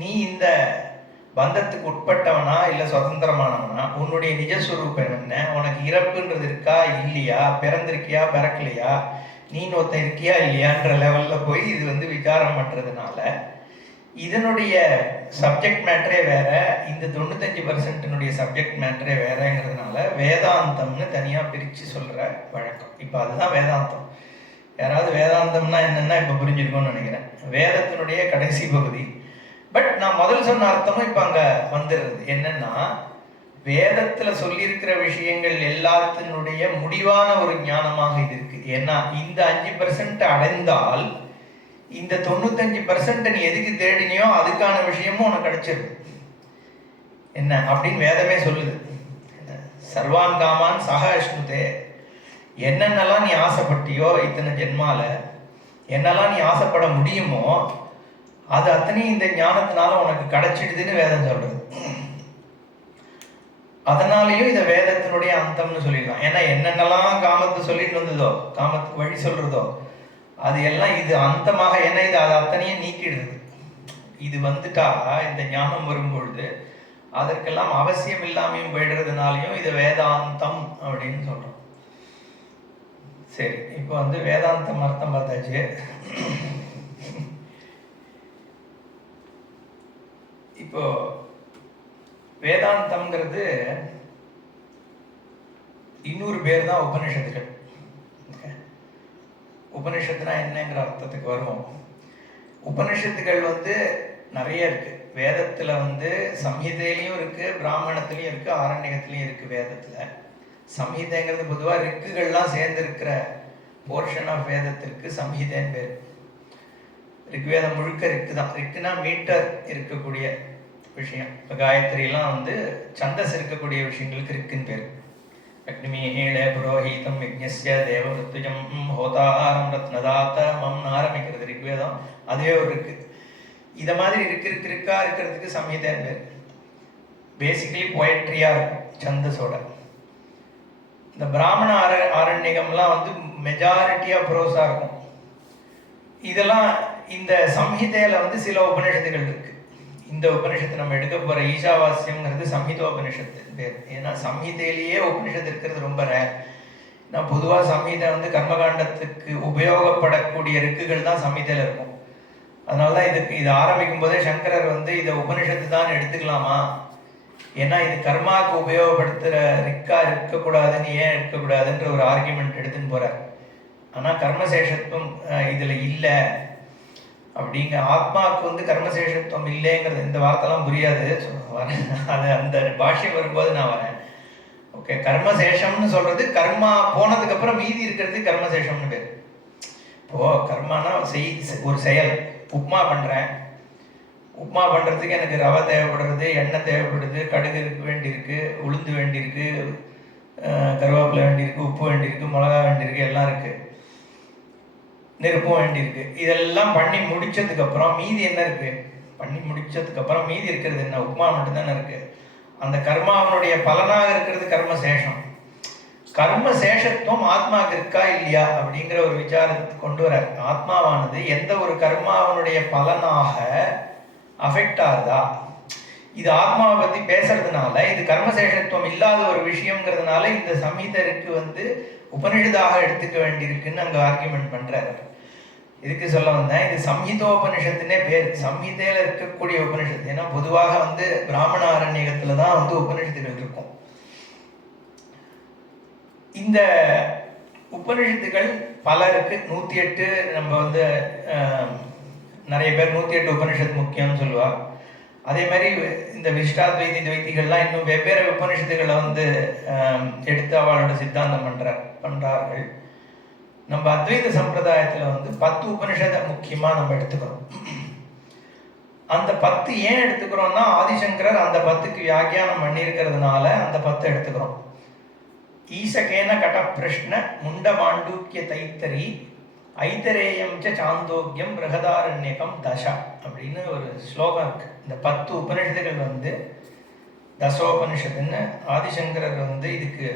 நீ இந்த பந்தத்துக்கு உட்பட்டவனா இல்லை சுதந்திரமானவனா, உன்னுடைய நிஜஸ்வரூபம் என்ன, உனக்கு இறப்புன்றது இருக்கா இல்லையா, பிறந்திருக்கியா பிறக்கலையா, நீ ஒருத்தன் இருக்கியா இல்லையான்ற லெவல்ல போய் இது வந்து விசாரம் பண்றதுனால இதனுடைய சப்ஜெக்ட் மேட்டரே வேற, இந்த 95%னுடைய சப்ஜெக்ட் மேட்டரே வேறங்கிறதுனால வேதாந்தம்னு தனியா பிரிச்சு சொல்ற வழக்கம். இப்ப அதுதான் வேதாந்தம். யாராவது வேதாந்தம்னா என்னன்னா இப்ப புரிஞ்சிருக்கும்னு நினைக்கிறேன். வேதத்தினுடைய கடைசி பகுதி. பட் நான் முதல் சொன்ன அர்த்தமும் இப்ப அங்க வந்துடுறது. என்னன்னா, வேதத்துல சொல்லியிருக்கிற விஷயங்கள் எல்லாத்தினுடைய முடிவான ஒரு ஞானமாக இது இருக்கு. ஏன்னா இந்த 5% அடைந்தால் இந்த 95% நீ எதுக்கு தேடினியோ அதுக்கான விஷயமும் உனக்கு கிடைச்சிருக்கு. என்ன அப்படின்னு வேதமே சொல்லுது. சர்வான் காமான் சக அஷ்ணுதே, என்னென்னலாம் நீ ஆசைப்பட்டியோ இத்தனை ஜென்மால, என்னெல்லாம் நீ ஆசைப்பட முடியுமோ அது அத்தனையும் இந்த ஞானத்தினால உனக்கு கிடைச்சிடுதுன்னு வேதம் சொல்றது. அதனாலேயும் இதை வேதத்தினுடைய அந்தம்னு சொல்லிடலாம். ஏன்னா என்னென்னலாம் காமத்தை சொல்லிட்டு வந்ததோ, காமத்துக்கு வழி சொல்றதோ அது எல்லாம் இது அந்தமாக, ஏன்னா இது அது அத்தனையும் நீக்கிடுது. இது வந்துட்டா இந்த ஞானம் வரும்பொழுது அதற்கெல்லாம் அவசியம் இல்லாமையும் போயிடுறதுனாலையும் இது வேதாந்தம் அப்படின்னு சொல்றோம். சரி, இப்போ வந்து வேதாந்தம் அர்த்தம் பார்த்தாச்சு. இப்போ வேதாந்தம்ங்கிறது இன்னொரு பேர் தான் உபனிஷத்துக்கள். உபனிஷத்துனா என்னங்கிற அர்த்தத்துக்கு வருவோம். உபனிஷத்துக்கள் வந்து நிறைய இருக்கு. வேதத்துல வந்து சம்ஹிதையிலையும் இருக்கு, பிராமணத்திலையும் இருக்கு, ஆரண்யத்திலையும் இருக்கு. வேதத்துல சம்ஹிதைங்கிறது பொதுவா ரிக்குகள்லாம் சேர்ந்து இருக்கிற போர்ஷன் ஆஃப் வேதத்திற்கு சம்ஹிதைன்னு பேர். ரிக்வேதம் முழுக்க ரிக்கு தான். ரிக்குனா மீட்டர் இருக்கக்கூடிய விஷயம். இப்போ காயத்ரிலாம் வந்து சந்தஸ் இருக்கக்கூடிய விஷயங்களுக்கு ரிக்குன்னு பேர். அக்னிமீஹீட புரோஹீதம் யஜ்ஞஸ்ய தேவமிருத்யுஜம் ஹோதாரம் ரத்னதாத்தமம் ஆரம்பிக்கிறது ரிக்வேதம். அதுவே ஒரு இருக்கு. இதை மாதிரி இருக்கா இருக்கிறதுக்கு சம்ஹிதைன்னு பேர். பேசிக்கலி பொயட்ரியா இருக்கும் சந்தஸோட. இந்த பிராமண ஆரண்யகம்லாம் வந்து மெஜாரிட்டியா ப்ரோஸா இருக்கும். இதெல்லாம் இந்த சம்ஹிதையில வந்து சில உபநிஷத்துகள் இருக்கு. இந்த உபனிஷத்து நம்ம எடுக்க போற ஈஷாவாஸ்யம்ங்கிறது சம்ஹிதோபனிஷத்து பேர். ஏன்னா சம்ஹிதையிலேயே உபனிஷத்து இருக்கிறது ரொம்ப ரேர். நான் பொதுவாக சம்ஹிதை வந்து கர்மகாண்டத்துக்கு உபயோகப்படக்கூடிய ரிக்குகள் தான் சம்ஹிதையில இருக்கும். அதனாலதான் இது ஆரம்பிக்கும் போதே சங்கரர் வந்து இதை உபனிஷத்து தான் எடுத்துக்கலாமா, ஏன்னா இது கர்மாவுக்கு உபயோகப்படுத்துற ரிக்கா இருக்கக்கூடாதுன்னு, ஏன் இருக்கக்கூடாதுன்ற ஒரு ஆர்குமெண்ட் எடுத்துன்னு போறார். ஆனா கர்மசேஷத்துவம் இதுல இல்லை அப்படிங்க ஆத்மாவுக்கு வந்து கர்மசேஷத்துவம் இல்லைங்கிறது இந்த வார்த்தைலாம் புரியாது. அது அந்த பாஷ்யம் வரும்போது நான் வரேன். ஓகே, கர்மசேஷம்னு சொல்றது கர்மா போனதுக்கு அப்புறம் மீதி இருக்கிறது கர்மசேஷம்னு பேர். இப்போ கர்மானா ஒரு செயல். உப்மா பண்றேன், உப்மா பண்ணுறதுக்கு எனக்கு ரவை தேவைப்படுறது, எண்ணெய் தேவைப்படுது, கடுகு வேண்டியிருக்கு, உளுந்து வேண்டியிருக்கு, கருவேப்பிலை வேண்டியிருக்கு, உப்பு வேண்டியிருக்கு, மிளகா வேண்டியிருக்கு, எல்லாம் இருக்குது, நெருப்பும் வேண்டியிருக்கு. இதெல்லாம் பண்ணி முடித்ததுக்கப்புறம் மீதி என்ன இருக்குது? பண்ணி முடித்ததுக்கப்புறம் மீதி இருக்கிறது என்ன? உப்மா மட்டும்தானே இருக்குது. அந்த கர்மாவனுடைய பலனாக இருக்கிறது கர்மசேஷம். கர்மசேஷத்துவம் ஆத்மாவுக்கு இருக்கா இல்லையா அப்படிங்கிற ஒரு விசாரத்தை கொண்டு வர. ஆத்மாவானது எந்த ஒரு கர்மாவனுடைய பலனாக அஃபெக்ட் ஆகுதா? இது ஆத்மாவை பற்றி பேசுறதுனால இது கர்மசேஷத்துவம் இல்லாத ஒரு விஷயங்கிறதுனால இந்த சம்ஹிதருக்கு வந்து உபனிஷதாக எடுத்துக்க வேண்டியிருக்குன்னு அங்கே ஆர்கியூமெண்ட் பண்ணுறாரு. இதுக்கு சொல்ல வந்தேன், இது சம்ஹிதோபனிஷத்துன்னே பேர். சம்ஹிதையில் இருக்கக்கூடிய உபனிஷத்து. ஏன்னா பொதுவாக வந்து பிராமண அரண்யகத்தில் தான் வந்து உபனிஷத்துகள் இருக்கும். இந்த உபனிஷத்துகள் பலருக்கு 108, நம்ம வந்து நிறைய பேர் 108 உபனிஷத்து முக்கியம்னு சொல்லுவார். அதே மாதிரி இந்த விசிஷ்டாத்வைதி துவைத்திகள்லாம் இன்னும் வெவ்வேறு உபனிஷத்துக்களை வந்து எடுத்து அவளோட சித்தாந்தம் பண்ணுறார்கள். நம்ம அத்வைத சம்பிரதாயத்தில் வந்து 10 உபனிஷத்தை முக்கியமாக நம்ம எடுத்துக்கிறோம். அந்த 10 ஏன் எடுத்துக்கிறோம்னா ஆதிசங்கரர் அந்த 10க்கு வியாக்கியானம் பண்ணியிருக்கிறதுனால அந்த 10 எடுத்துக்கிறோம். ஈசகேன கடப்பிரஷ்ன முண்ட மாண்டூக்கிய தைத்தரி ஐதரேயம் சாந்தோக்கியம் பிரகதாரண்யகம் தசா அப்படின்னு ஒரு ஸ்லோகம் இருக்கு. இந்த 10 உபனிஷத்துகள் வந்து தசோபனிஷத்துன்னு ஆதிசங்கரர் வந்து இதுக்கு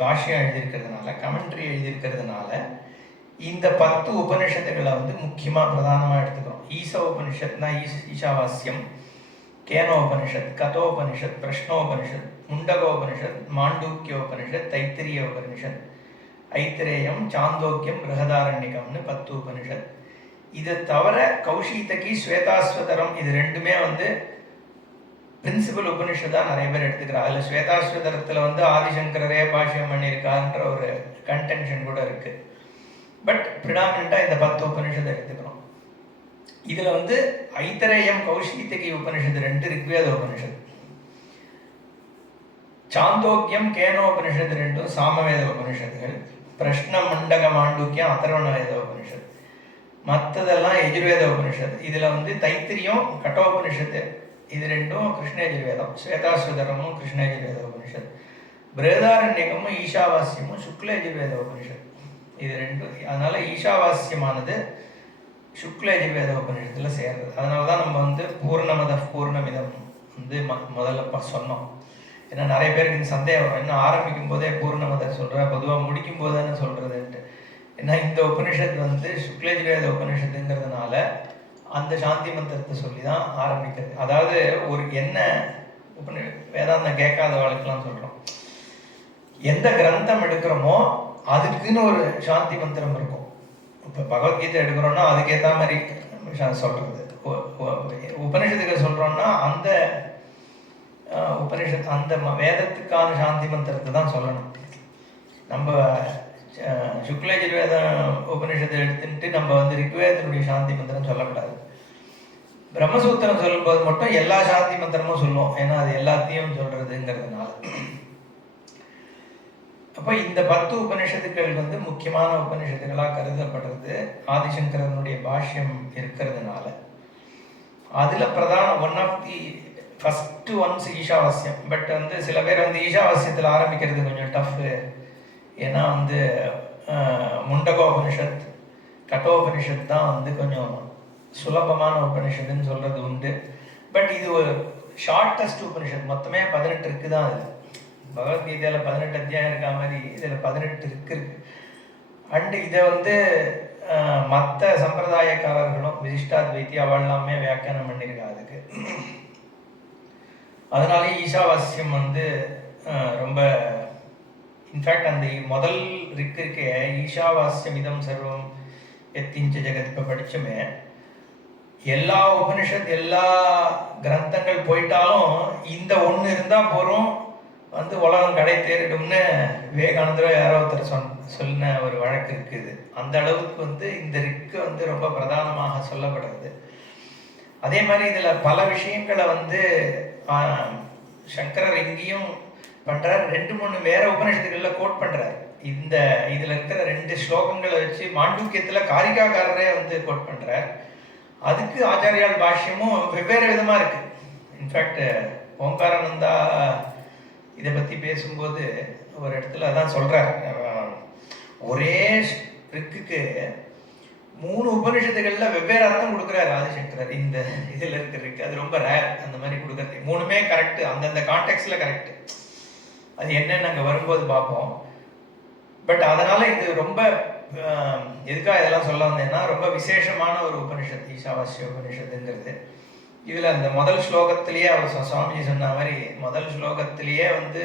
பாஷ்யம் எழுதியிருக்கிறதுனால, கமெண்ட்ரி எழுதியிருக்கிறதுனால இந்த 10 உபனிஷத்துக்களை வந்து முக்கியமாக பிரதானமாக எடுத்துக்கிறோம். ஈச உபனிஷத்னா ஈஷாவாஸ்யம், கேனோபனிஷத், கதோபனிஷத், பிரஷ்னோபனிஷத், முண்டகோபனிஷத், மாண்டூக்கியோபனிஷத், தைத்திரிய உபனிஷத், ஐத்திரேயம், சாந்தோக்கியம், பிரகதாரண்யகம்னு 10 உபனிஷத். இதை தவிர கௌஷிதகி, ஸ்வேதாஸ்வதரம், இது ரெண்டுமே வந்து பிரின்சிபல் உபனிஷத்தான் நிறைய பேர் எடுத்துக்கிறார். அதில் ஸ்வேதாஸ்வதரத்தில் வந்து ஆதிசங்கரரே பாஷ்யம் பண்ணியிருக்காருன்ற ஒரு கன்டென்ஷன் கூட இருக்கு. பட் ப்ரிடாமினண்டாக இந்த 10 உபனிஷத்தை எடுத்துக்கிறோம். இதில் வந்து ஐத்தரேயம், கௌஷிதகி உபனிஷத்து 2 ரிக்வேத உபனிஷத், சாந்தோக்கியம், கேனோபனிஷத்து 2 சாமவேத உபனிஷத்துகள், பிரஷ்ன மண்டக மாண்டூக்கியம் அதர்வண வேத உபனிஷத், மற்றதெல்லாம் எஜுர்வேத உபனிஷத். இதில் வந்து தைத்திரியம், கட்டோபனிஷத்து இது 2 கிருஷ்ணயஜுர்வேதம், ஸ்வேதாஸ்வதரமும் கிருஷ்ணயஜுர்வேத உபனிஷத், பிரகதாரண்யகமும் ஈஷாவாஸ்யமும் சுக்லயஜுர்வேத உபனிஷத் இது 2. அதனால ஈஷாவாஸ்யமானது சுக்லயஜுர்வேத உபனிஷத்தில் சேர்றது. அதனால தான் நம்ம வந்து பூர்ணமத பூர்ணமிதம் வந்து முதல்ல சொன்னோம். ஏன்னா நிறைய பேருக்கு இந்த சந்தேகம், என்ன ஆரம்பிக்கும் போதே பூர்ணமத சொல்கிற, பொதுவாக முடிக்கும் போது தானே சொல்கிறதுன்ட்டு. ஏன்னா இந்த உபனிஷத்து வந்து சுக்லயஜுர்வேத உபனிஷத்துங்கிறதுனால அந்த சாந்தி மந்திரத்தை சொல்லி தான் ஆரம்பிக்கிறது. அதாவது ஒரு என்ன வேதாந்தம் கேட்காத வாழ்க்கெல்லாம் சொல்கிறோம், எந்த கிரந்தம் எடுக்கிறோமோ அதுக்குன்னு ஒரு சாந்தி மந்திரம் இருக்கும். இப்போ பகவத்கீதை எடுக்கிறோன்னா அதுக்கேற்ற மாதிரி சொல்கிறது, உபனிஷத்துக்கள் சொல்கிறோன்னா அந்த உபனிஷத் அந்த வேதத்துக்கான சாந்தி மந்திரத்தை தான் சொல்லணும். நம்ம சுக்லயஜுர்வேத உபனிஷத்தை எடுத்துட்டு நம்ம வந்து ரிக்வேதனுடைய சாந்தி மந்திரம் சொல்லக்கூடாது. பிரம்மசூத்திரம் சொல்லும்போது மட்டும் எல்லா சாந்தி மந்திரமும் சொல்லுவோம், ஏன்னா அது எல்லாத்தையும் சொல்றதுங்கிறதுனால. அப்போ இந்த 10 உபனிஷத்துக்கள் வந்து முக்கியமான உபனிஷத்துக்களாக கருதப்படுறது ஆதிசங்கரனுடைய பாஷ்யம் இருக்கிறதுனால. அதில் பிரதான one of the first ones Ishavasyam. But வந்து சில பேர் வந்து ஈஷாவாஸ்யத்தில் ஆரம்பிக்கிறது கொஞ்சம் டஃப்பு. ஏன்னா வந்து முண்டகோபனிஷத், கட்டோபனிஷத் தான் வந்து கொஞ்சம் சுலபமான உபனிஷத்துன்னு சொல்கிறது உண்டு. பட் இது ஒரு ஷார்ட்டஸ்ட் உபனிஷத். மொத்தமே 18 இருக்குது தான். அது பகவத்கீதையில் 18 அத்தியாயம் இருக்கா மாதிரி இதில் 18 இருக்கு. அண்டு இதை வந்து மற்ற சம்பிரதாயக்காரர்களும் விசிஷ்டாத்வைத்தி அவள்லாமே வியாக்கியானம் பண்ணியிருக்கா அதுக்கு. அதனாலே ஈஷாவாஸ்யம் வந்து ரொம்ப இன்ஃபேக்ட் அந்த முதல் இருக்கே ஈஷாவாஸ்யம் இதம் சர்வம் எத்திஞ்ச ஜெகத் இப்போ படிச்சுமே எல்லா உபனிஷத் எல்லா கிரந்தங்கள் போயிட்டாலும் இந்த ஒன்று இருந்தால் போகிறோம், வந்து உலகம் கடை தேறிடும்னு விவேகானந்தரோ யாரோ ஒருத்தர் சொன்ன ஒரு வழக்கு இருக்குது. அந்த அளவுக்கு வந்து இந்த ரிக்கு வந்து ரொம்ப பிரதானமாக சொல்லப்படுறது. அதே மாதிரி இதில் பல விஷயங்களை வந்து சங்கரர் இங்கேயும் பண்ணுறார். 2-3 வேற உபநிஷத்துகளில் கோட் பண்ணுறாரு. இதில் இருக்கிற 2 ஸ்லோகங்களை வச்சு மாண்டூக்கியத்தில் காரிகாக்காரரே வந்து கோட் பண்ணுறார். அதுக்கு ஆச்சாரியால் பாஷ்யமும் வெவ்வேறு விதமாக இருக்குது. இன்ஃபேக்ட் ஓங்காரானந்தா இதை பற்றி பேசும்போது ஒரு இடத்துல அதான் சொல்கிறார், ஒரே ரிக்குக்கு 3 உபனிஷத்துகளில் வெவ்வேறு அர்த்தம் கொடுக்குறாரு ஆதிசங்கரர். இந்த இதில் இருக்கிறதுக்கு அது ரொம்ப ரேர் அந்த மாதிரி கொடுக்குறது. 3மே கரெக்டு, அந்தந்த கான்டெக்ட்ல கரெக்டு. அது என்னன்னு அங்கே வரும்போது பார்ப்போம். பட் அதனால இது ரொம்ப எதுக்காக இதெல்லாம் சொல்ல வந்தேன்னா, ரொம்ப விசேஷமான ஒரு உபனிஷத்து ஈசாவாஸ்ய உபனிஷத்துங்கிறது. இதில் அந்த முதல் ஸ்லோகத்திலேயே அவர் சுவாமிஜி சொன்ன மாதிரி முதல் ஸ்லோகத்திலேயே வந்து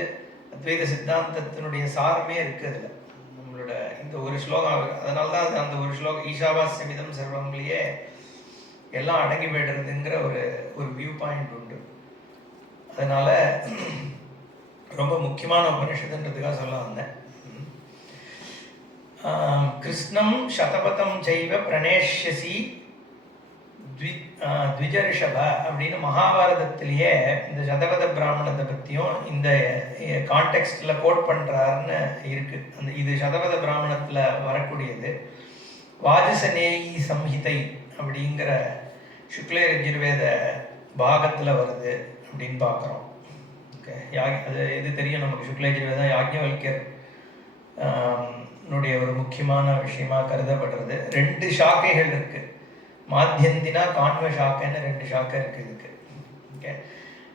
அத்வைத சித்தாந்தத்தினுடைய சாரமே இருக்குது அதில். நம்மளோட இந்த ஒரு ஸ்லோகம், அதனால தான் அது அந்த ஒரு ஸ்லோகம் ஈஷாவாஸ்யமிதம் சர்வம்லேயே எல்லாம் அடங்கி போய்டுறதுங்கிற ஒரு வியூ பாயிண்ட் உண்டு. அதனால ரொம்ப முக்கியமான உபனிஷத்துன்றதுக்காக சொல்ல வந்தேன். கிருஷ்ணம் சதபதம் செய்வ பிரணேஷ்யசி த்விஜரிஷப அப்படின்னு மகாபாரதத்திலேயே இந்த சதபத பிராமணத்தை பற்றியும் இந்த கான்டெக்ஸ்டில் கோட் பண்ணுறாருன்னு இருக்குது. இது சதபத பிராமணத்தில் வரக்கூடியது. வாஜசநேயி சம்ஹிதை அப்படிங்கிற சுக்ல யஜுர்வேத பாகத்தில் வருது அப்படின்னு பார்க்குறோம். ஓகே, அது எது தெரியும் நமக்கு, சுக்ல யஜுர்வேதம் யாக்ஞவல்யர் னுடைய ஒரு முக்கியமான விஷயமா கருதப்படுறது. 2 சாக்கைகள் இருக்குது, மாத்தியந்தினா கான்வ சாக்கைன்னு 2 சாக்கை இருக்குது இதுக்கு. ஓகே,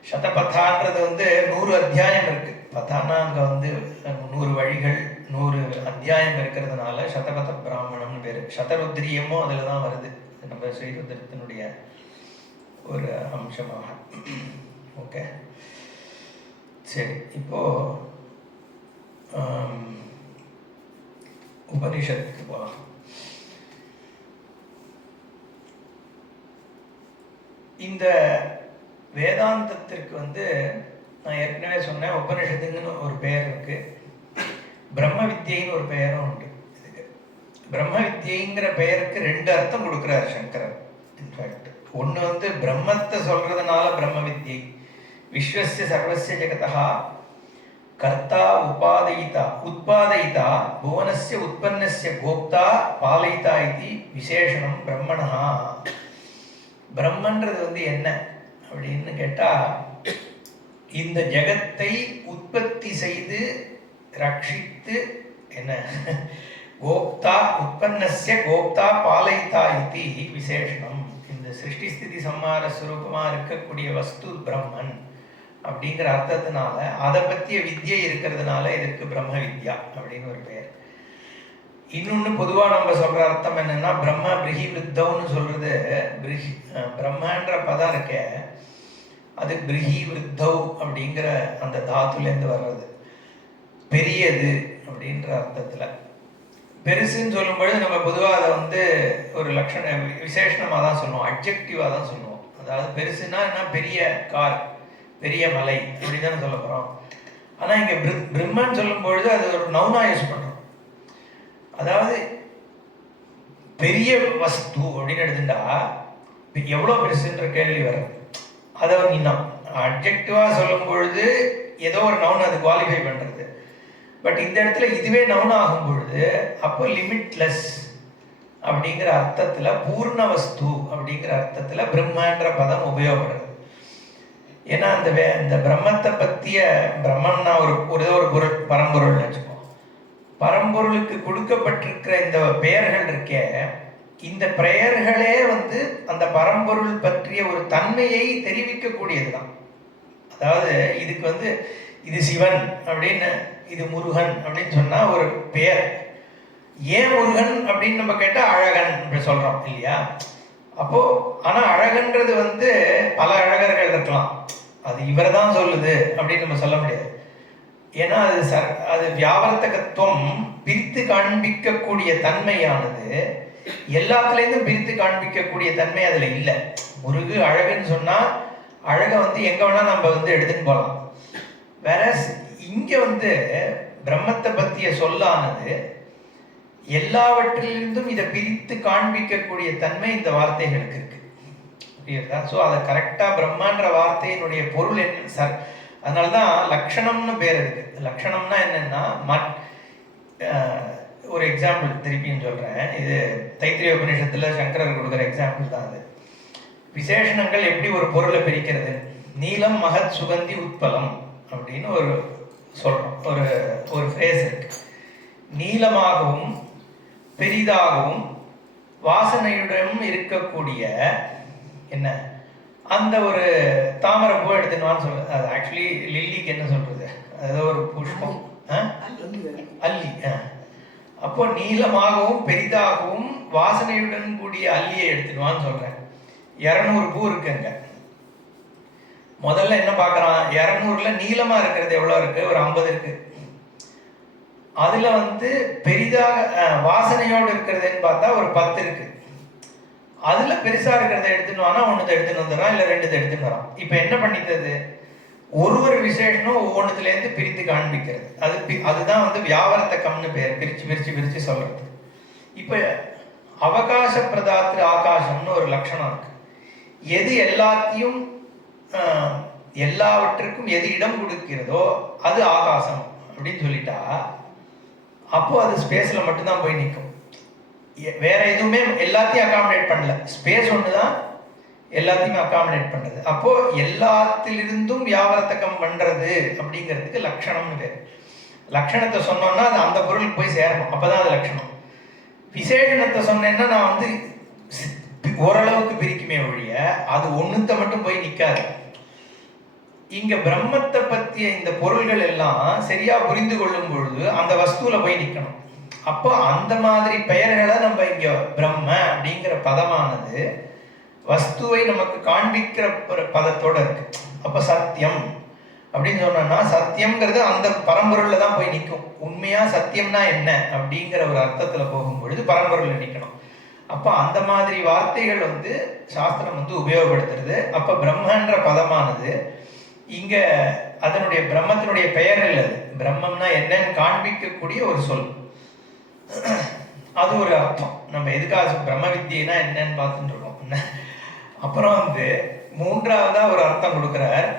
சதபதான்றது வந்து 100 அத்தியாயம் இருக்குது. பதானா அங்கே வந்து 100 வழிகள் 100 அத்தியாயம் இருக்கிறதுனால சதபத பிராமணம்னு பேர். சதருத்ரியமும் அதில் தான் வருது, நம்ம ஸ்ரீருத்ரத்தினுடைய ஒரு அம்சமாக. ஓகே, சரி, இப்போ உபனிஷத்துக்கு போகலாம். இந்த வேதாந்தத்திற்கு வந்து நான் ஏற்கனவே சொன்னேன், உபனிஷத்துக்குன்னு ஒரு பெயர் இருக்கு, பிரம்ம வித்யைன்னு ஒரு பெயரும் உண்டு. இதுக்கு பிரம்ம வித்யைங்கிற பெயருக்கு 2 அர்த்தம் கொடுக்குறாரு சங்கரர். இன்ஃபேக்ட் ஒன்று வந்து பிரம்மத்தை சொல்றதுனால பிரம்ம வித்யை, விஸ்வஸ்ய சர்வஸ்ய ஜெகதா கர்த்தா உத்பாதயிதா புவனஸ்ய உற்பன்னஸ்ய கோப்தா பாலயிதா இது விசேஷனம் பிரம்மணா. பிரம்மன்றது வந்து என்ன அப்படின்னு கேட்டா, இந்த ஜெகத்தை உற்பத்தி செய்து ரட்சித்து என்ன கோப்தா உற்பன்னஸ்ய கோப்தா பாலயிதா இது விசேஷனம். இந்த சிருஷ்டி ஸ்திதி சம்ஹார ஸ்வரூபமா இருக்கக்கூடிய வஸ்து பிரம்மன் அப்படிங்கிற அர்த்தத்தினால அதை பற்றிய வித்யை இருக்கிறதுனால இதற்கு பிரம்ம வித்யா அப்படின்னு ஒரு பெயர். இன்னொன்று பொதுவாக நம்ம சொல்கிற அர்த்தம் என்னென்னா, பிரம்ம பிரிஹி விருத்தவுன்னு சொல்கிறது. பிரம்மன்ற பதம் இருக்க அது பிரிஹி விருத்தவ் அப்படிங்கிற அந்த தாத்துலேருந்து வர்றது, பெரியது அப்படின்ற அர்த்தத்தில். பெருசுன்னு சொல்லும்பொழுது நம்ம பொதுவாக அதை வந்து ஒரு விசேஷணமாக தான் சொல்லுவோம், அட்ஜெக்டிவாக தான் சொல்லுவோம். அதாவது பெருசுன்னா என்ன, பெரிய கார், பெரிய மலை இப்படி தானே சொல்ல போகிறோம். ஆனால் இங்கே பிரம்மன் சொல்லும் பொழுது அது ஒரு நவுனா யூஸ் பண்ணுறோம். அதாவது பெரிய வஸ்து அப்படின்னு எடுத்துட்டா எவ்வளோ பெருசுன்ற கேள்வி வருது. அதை நீ அட்ஜெக்டிவாக சொல்லும் பொழுது ஏதோ ஒரு நவுன் அது குவாலிஃபை பண்ணுறது. பட் இந்த இடத்துல இதுவே நவுன் ஆகும் பொழுது அப்போ லிமிட்லெஸ் அப்படிங்கிற அர்த்தத்தில், பூர்ண வஸ்து அப்படிங்கிற அர்த்தத்தில் பிரம்மன்ற பதம் உபயோகப்படுறது. ஏன்னா அந்த பிரம்மத்தை பற்றிய, பிரம்மன்னா ஒரு பொருள், பரம்பொருள்னு வச்சுக்கோம். பரம்பொருளுக்கு கொடுக்கப்பட்டிருக்கிற இந்த பெயர்கள் இருக்கே, இந்த பெயர்களே வந்து அந்த பரம்பொருள் பற்றிய ஒரு தன்மையை தெரிவிக்கக்கூடியது தான். அதாவது இதுக்கு வந்து இது சிவன் அப்படின்னு, இது முருகன் அப்படின்னு சொன்னால் ஒரு பெயர். ஏன் முருகன் அப்படின்னு நம்ம கேட்டால் அழகன் அப்படி சொல்கிறோம் இல்லையா? அப்போது ஆனால் அழகன்றது வந்து பல அழகர்கள் இருக்கலாம், அது இவர் தான் சொல்லுது அப்படின்னு நம்ம சொல்ல முடியாது. ஏன்னா அது வியாவர்த்தகத்துவம், பிரித்து காண்பிக்கக்கூடிய தன்மையானது எல்லாத்துலேருந்தும் பிரித்து காண்பிக்கக்கூடிய தன்மை அதில் இல்லை. முருகு அழகுன்னு சொன்னால் அழகை வந்து எங்கே வேணால் நம்ம வந்து எடுத்துன்னு போகலாம். வேற இங்க பிரம்மத்தை பற்றிய சொல்லானது எல்லாவற்றிலிருந்தும் இதை பிரித்து காண்பிக்கக்கூடிய தன்மை இந்த வார்த்தைகளுக்கு இருக்கு. புரியுதா? ஸோ அதை கரெக்டாக பிரம்மன்ற வார்த்தையினுடைய பொருள் என்ன சார், அதனாலதான் லக்ஷணம்னு பேர் இருக்கு. லக்ஷணம்னா என்னன்னா ஒரு எக்ஸாம்பிள் திருப்பியும் சொல்றேன். இது தைத்திரிய உபநிஷத்துல சங்கரர் கொடுக்குற எக்ஸாம்பிள் தான் அது. விசேஷணங்கள் எப்படி ஒரு பொருளை பிரிக்கிறது, நீலம் மகத் சுகந்தி உட்பலம் அப்படின்னு ஒரு சொல்றோம், ஒரு ஃப்ரேஸ் இருக்கு. நீளமாகவும் பெரிதாகவும் வாசனையுடன் இருக்கக்கூடிய என்ன அந்த ஒரு தாமரை பூ எடுத்துன்னு சொல்றது. அது ஆக்சுவலி லில்லிக்கு என்ன சொல்றது, அது ஒரு புஷ்பம், அல்லி. அப்போ நீளமாகவும் பெரிதாகவும் வாசனையுடன் கூடிய அல்லியை எடுத்துடுவான்னு சொல்றேன். 200 பூ இருக்குங்க. முதல்ல என்ன பார்க்கறான், 200ல நீளமா இருக்கிறது எவ்வளவு இருக்கு, ஒரு 50 இருக்கு. அதுல பெரிதாக வாசனையோடு இருக்கிறதுன்னு பார்த்தா ஒரு 10 இருக்கு. அதுல பெருசா இருக்கிறத எடுத்துன்னு வானா ஒண்ணுத்தை எடுத்துன்னு வந்துடுறான், இல்ல 2 எடுத்துன்னு வரான். இப்ப என்ன பண்ணித்தது, ஒரு விசேஷனும் ஒவ்வொன்றுல இருந்து பிரித்து காண்பிக்கிறது. அதுதான் வியாவர்த்தகம்னு பேர், பிரிச்சு சொல்றது. இப்ப அவகாச பிரதாத்திர ஆகாசம்னு ஒரு லட்சணம் இருக்கு. எது எல்லாத்தையும் எல்லாவற்றுக்கும் எது இடம் கொடுக்கிறதோ அது ஆகாசம் அப்படின்னு சொல்லிட்டா, அப்போ அது ஸ்பேஸ்ல மட்டும்தான் போய் நிற்கும். வேற எதுவுமே எல்லாத்தையும் அகாமடேட் பண்ணல, ஸ்பேஸ் ஒண்ணுதான் எல்லாத்தையுமே அகாமடேட் பண்றது. அப்போ எல்லாத்திலிருந்தும் வியாவர்த்தகம் பண்றது அப்படிங்கிறதுக்கு லட்சணம்னு பேர். லட்சணத்தை சொன்னோம்னா அது அந்த பொருளுக்கு போய் சேரணும், அப்பதான் அது லட்சணம். விசேஷணத்தை சொன்னேன்னா நான் ஓரளவுக்கு பிரிக்குமே ஒழிய அது ஒண்ணுத்த மட்டும் போய் நிற்காது. இங்க பிரம்மத்தை பற்றிய இந்த பொருள்கள் எல்லாம் சரியா புரிந்து கொள்ளும் பொழுது அந்த வஸ்துல போய் நிற்கணும். அப்போ அந்த மாதிரி பெயர்களை நம்ம இங்க பிரம்ம அப்படிங்கிற பதமானது வஸ்துவை நமக்கு காண்பிக்கிற ஒரு பதத்தோட இருக்கு. அப்ப சத்தியம் அப்படின்னு சொன்னோம்னா சத்தியம்ங்கிறது அந்த பரம்பொருள்ல தான் போய் நிற்கும். உண்மையா சத்தியம்னா என்ன அப்படிங்கிற ஒரு அர்த்தத்துல போகும் பொழுது பரம்பொருள்ல நிற்கணும். அப்ப அந்த மாதிரி வார்த்தைகள் சாஸ்திரம் உபயோகப்படுத்துறது. அப்ப பிரம்மன்ற பதமானது இங்க அதனுடைய பிரம்மத்தினுடைய பெயர் இல்லது, பிரம்மம்னா என்னன்னு காண்பிக்கக்கூடிய ஒரு சொல். அது ஒரு அர்த்தம். நம்ம எதுக்காக பிரம்ம வித்தியனா என்னன்னு பார்த்துட்டு இருக்கோம். அப்புறம் மூன்றாவதா ஒரு அர்த்தம் கொடுக்கிறார்.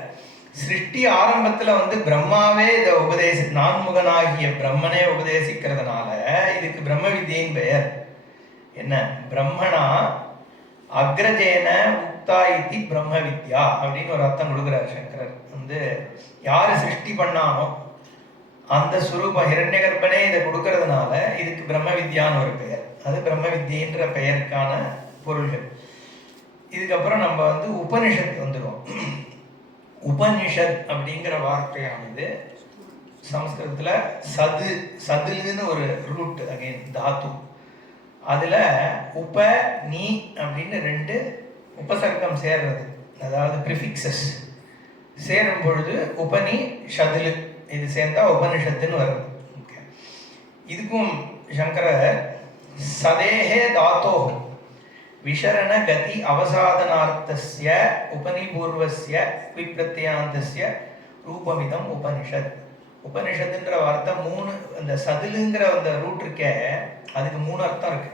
சிருஷ்டி ஆரம்பத்துல பிரம்மாவே இதை நான்முகனாகிய பிரம்மனே உபதேசிக்கிறதுனால இதுக்கு பிரம்ம வித்தியின் பெயர். என்ன, பிரம்மனா அக்ரஜேன உக்தா இத்தி பிரம்ம வித்யா அப்படின்னு ஒரு அர்த்தம் கொடுக்குறார் சங்கரர். யாரு சிருஷ்டி பண்ணானோ அந்த சுரூபம் ஹிரண்யகர்ப்பனே இதை கொடுக்கறதுனால இதுக்கு பிரம்ம வித்யான்னு ஒரு பெயர். அது பிரம்ம வித்யன்ற பெயருக்கான பொருள்கள். இதுக்கப்புறம் நம்ம உபனிஷத் வந்துடுவோம். உபனிஷத் அப்படிங்கிற வார்த்தையானது சமஸ்கிருதத்துல சதுன்னு ஒரு ரூட், அகைன் தாத்து. அதுல உப நீ அப்படின்னு 2 உபசர்க்கம் சேர்றது, அதாவது ப்ரிஃபிக்சஸ் சேரும் பொழுது உபனி ஷதுலு இது சேர்ந்தா உபனிஷத்துன்னு வருது. இதுக்கும் சங்கரர் சதேஹே தாத்தோ விஷரண கதி அவசாதனார்த்தஸ்ய உபனிபூர்வஸ்ய விப்ரத்யாந்தஸ்ய ரூபமிதம் உபனிஷத். உபனிஷத்துன்ற வார்த்தை 3, அந்த சதுலுங்கிற அந்த ரூட் இருக்கே அதுக்கு 3 அர்த்தம் இருக்கு.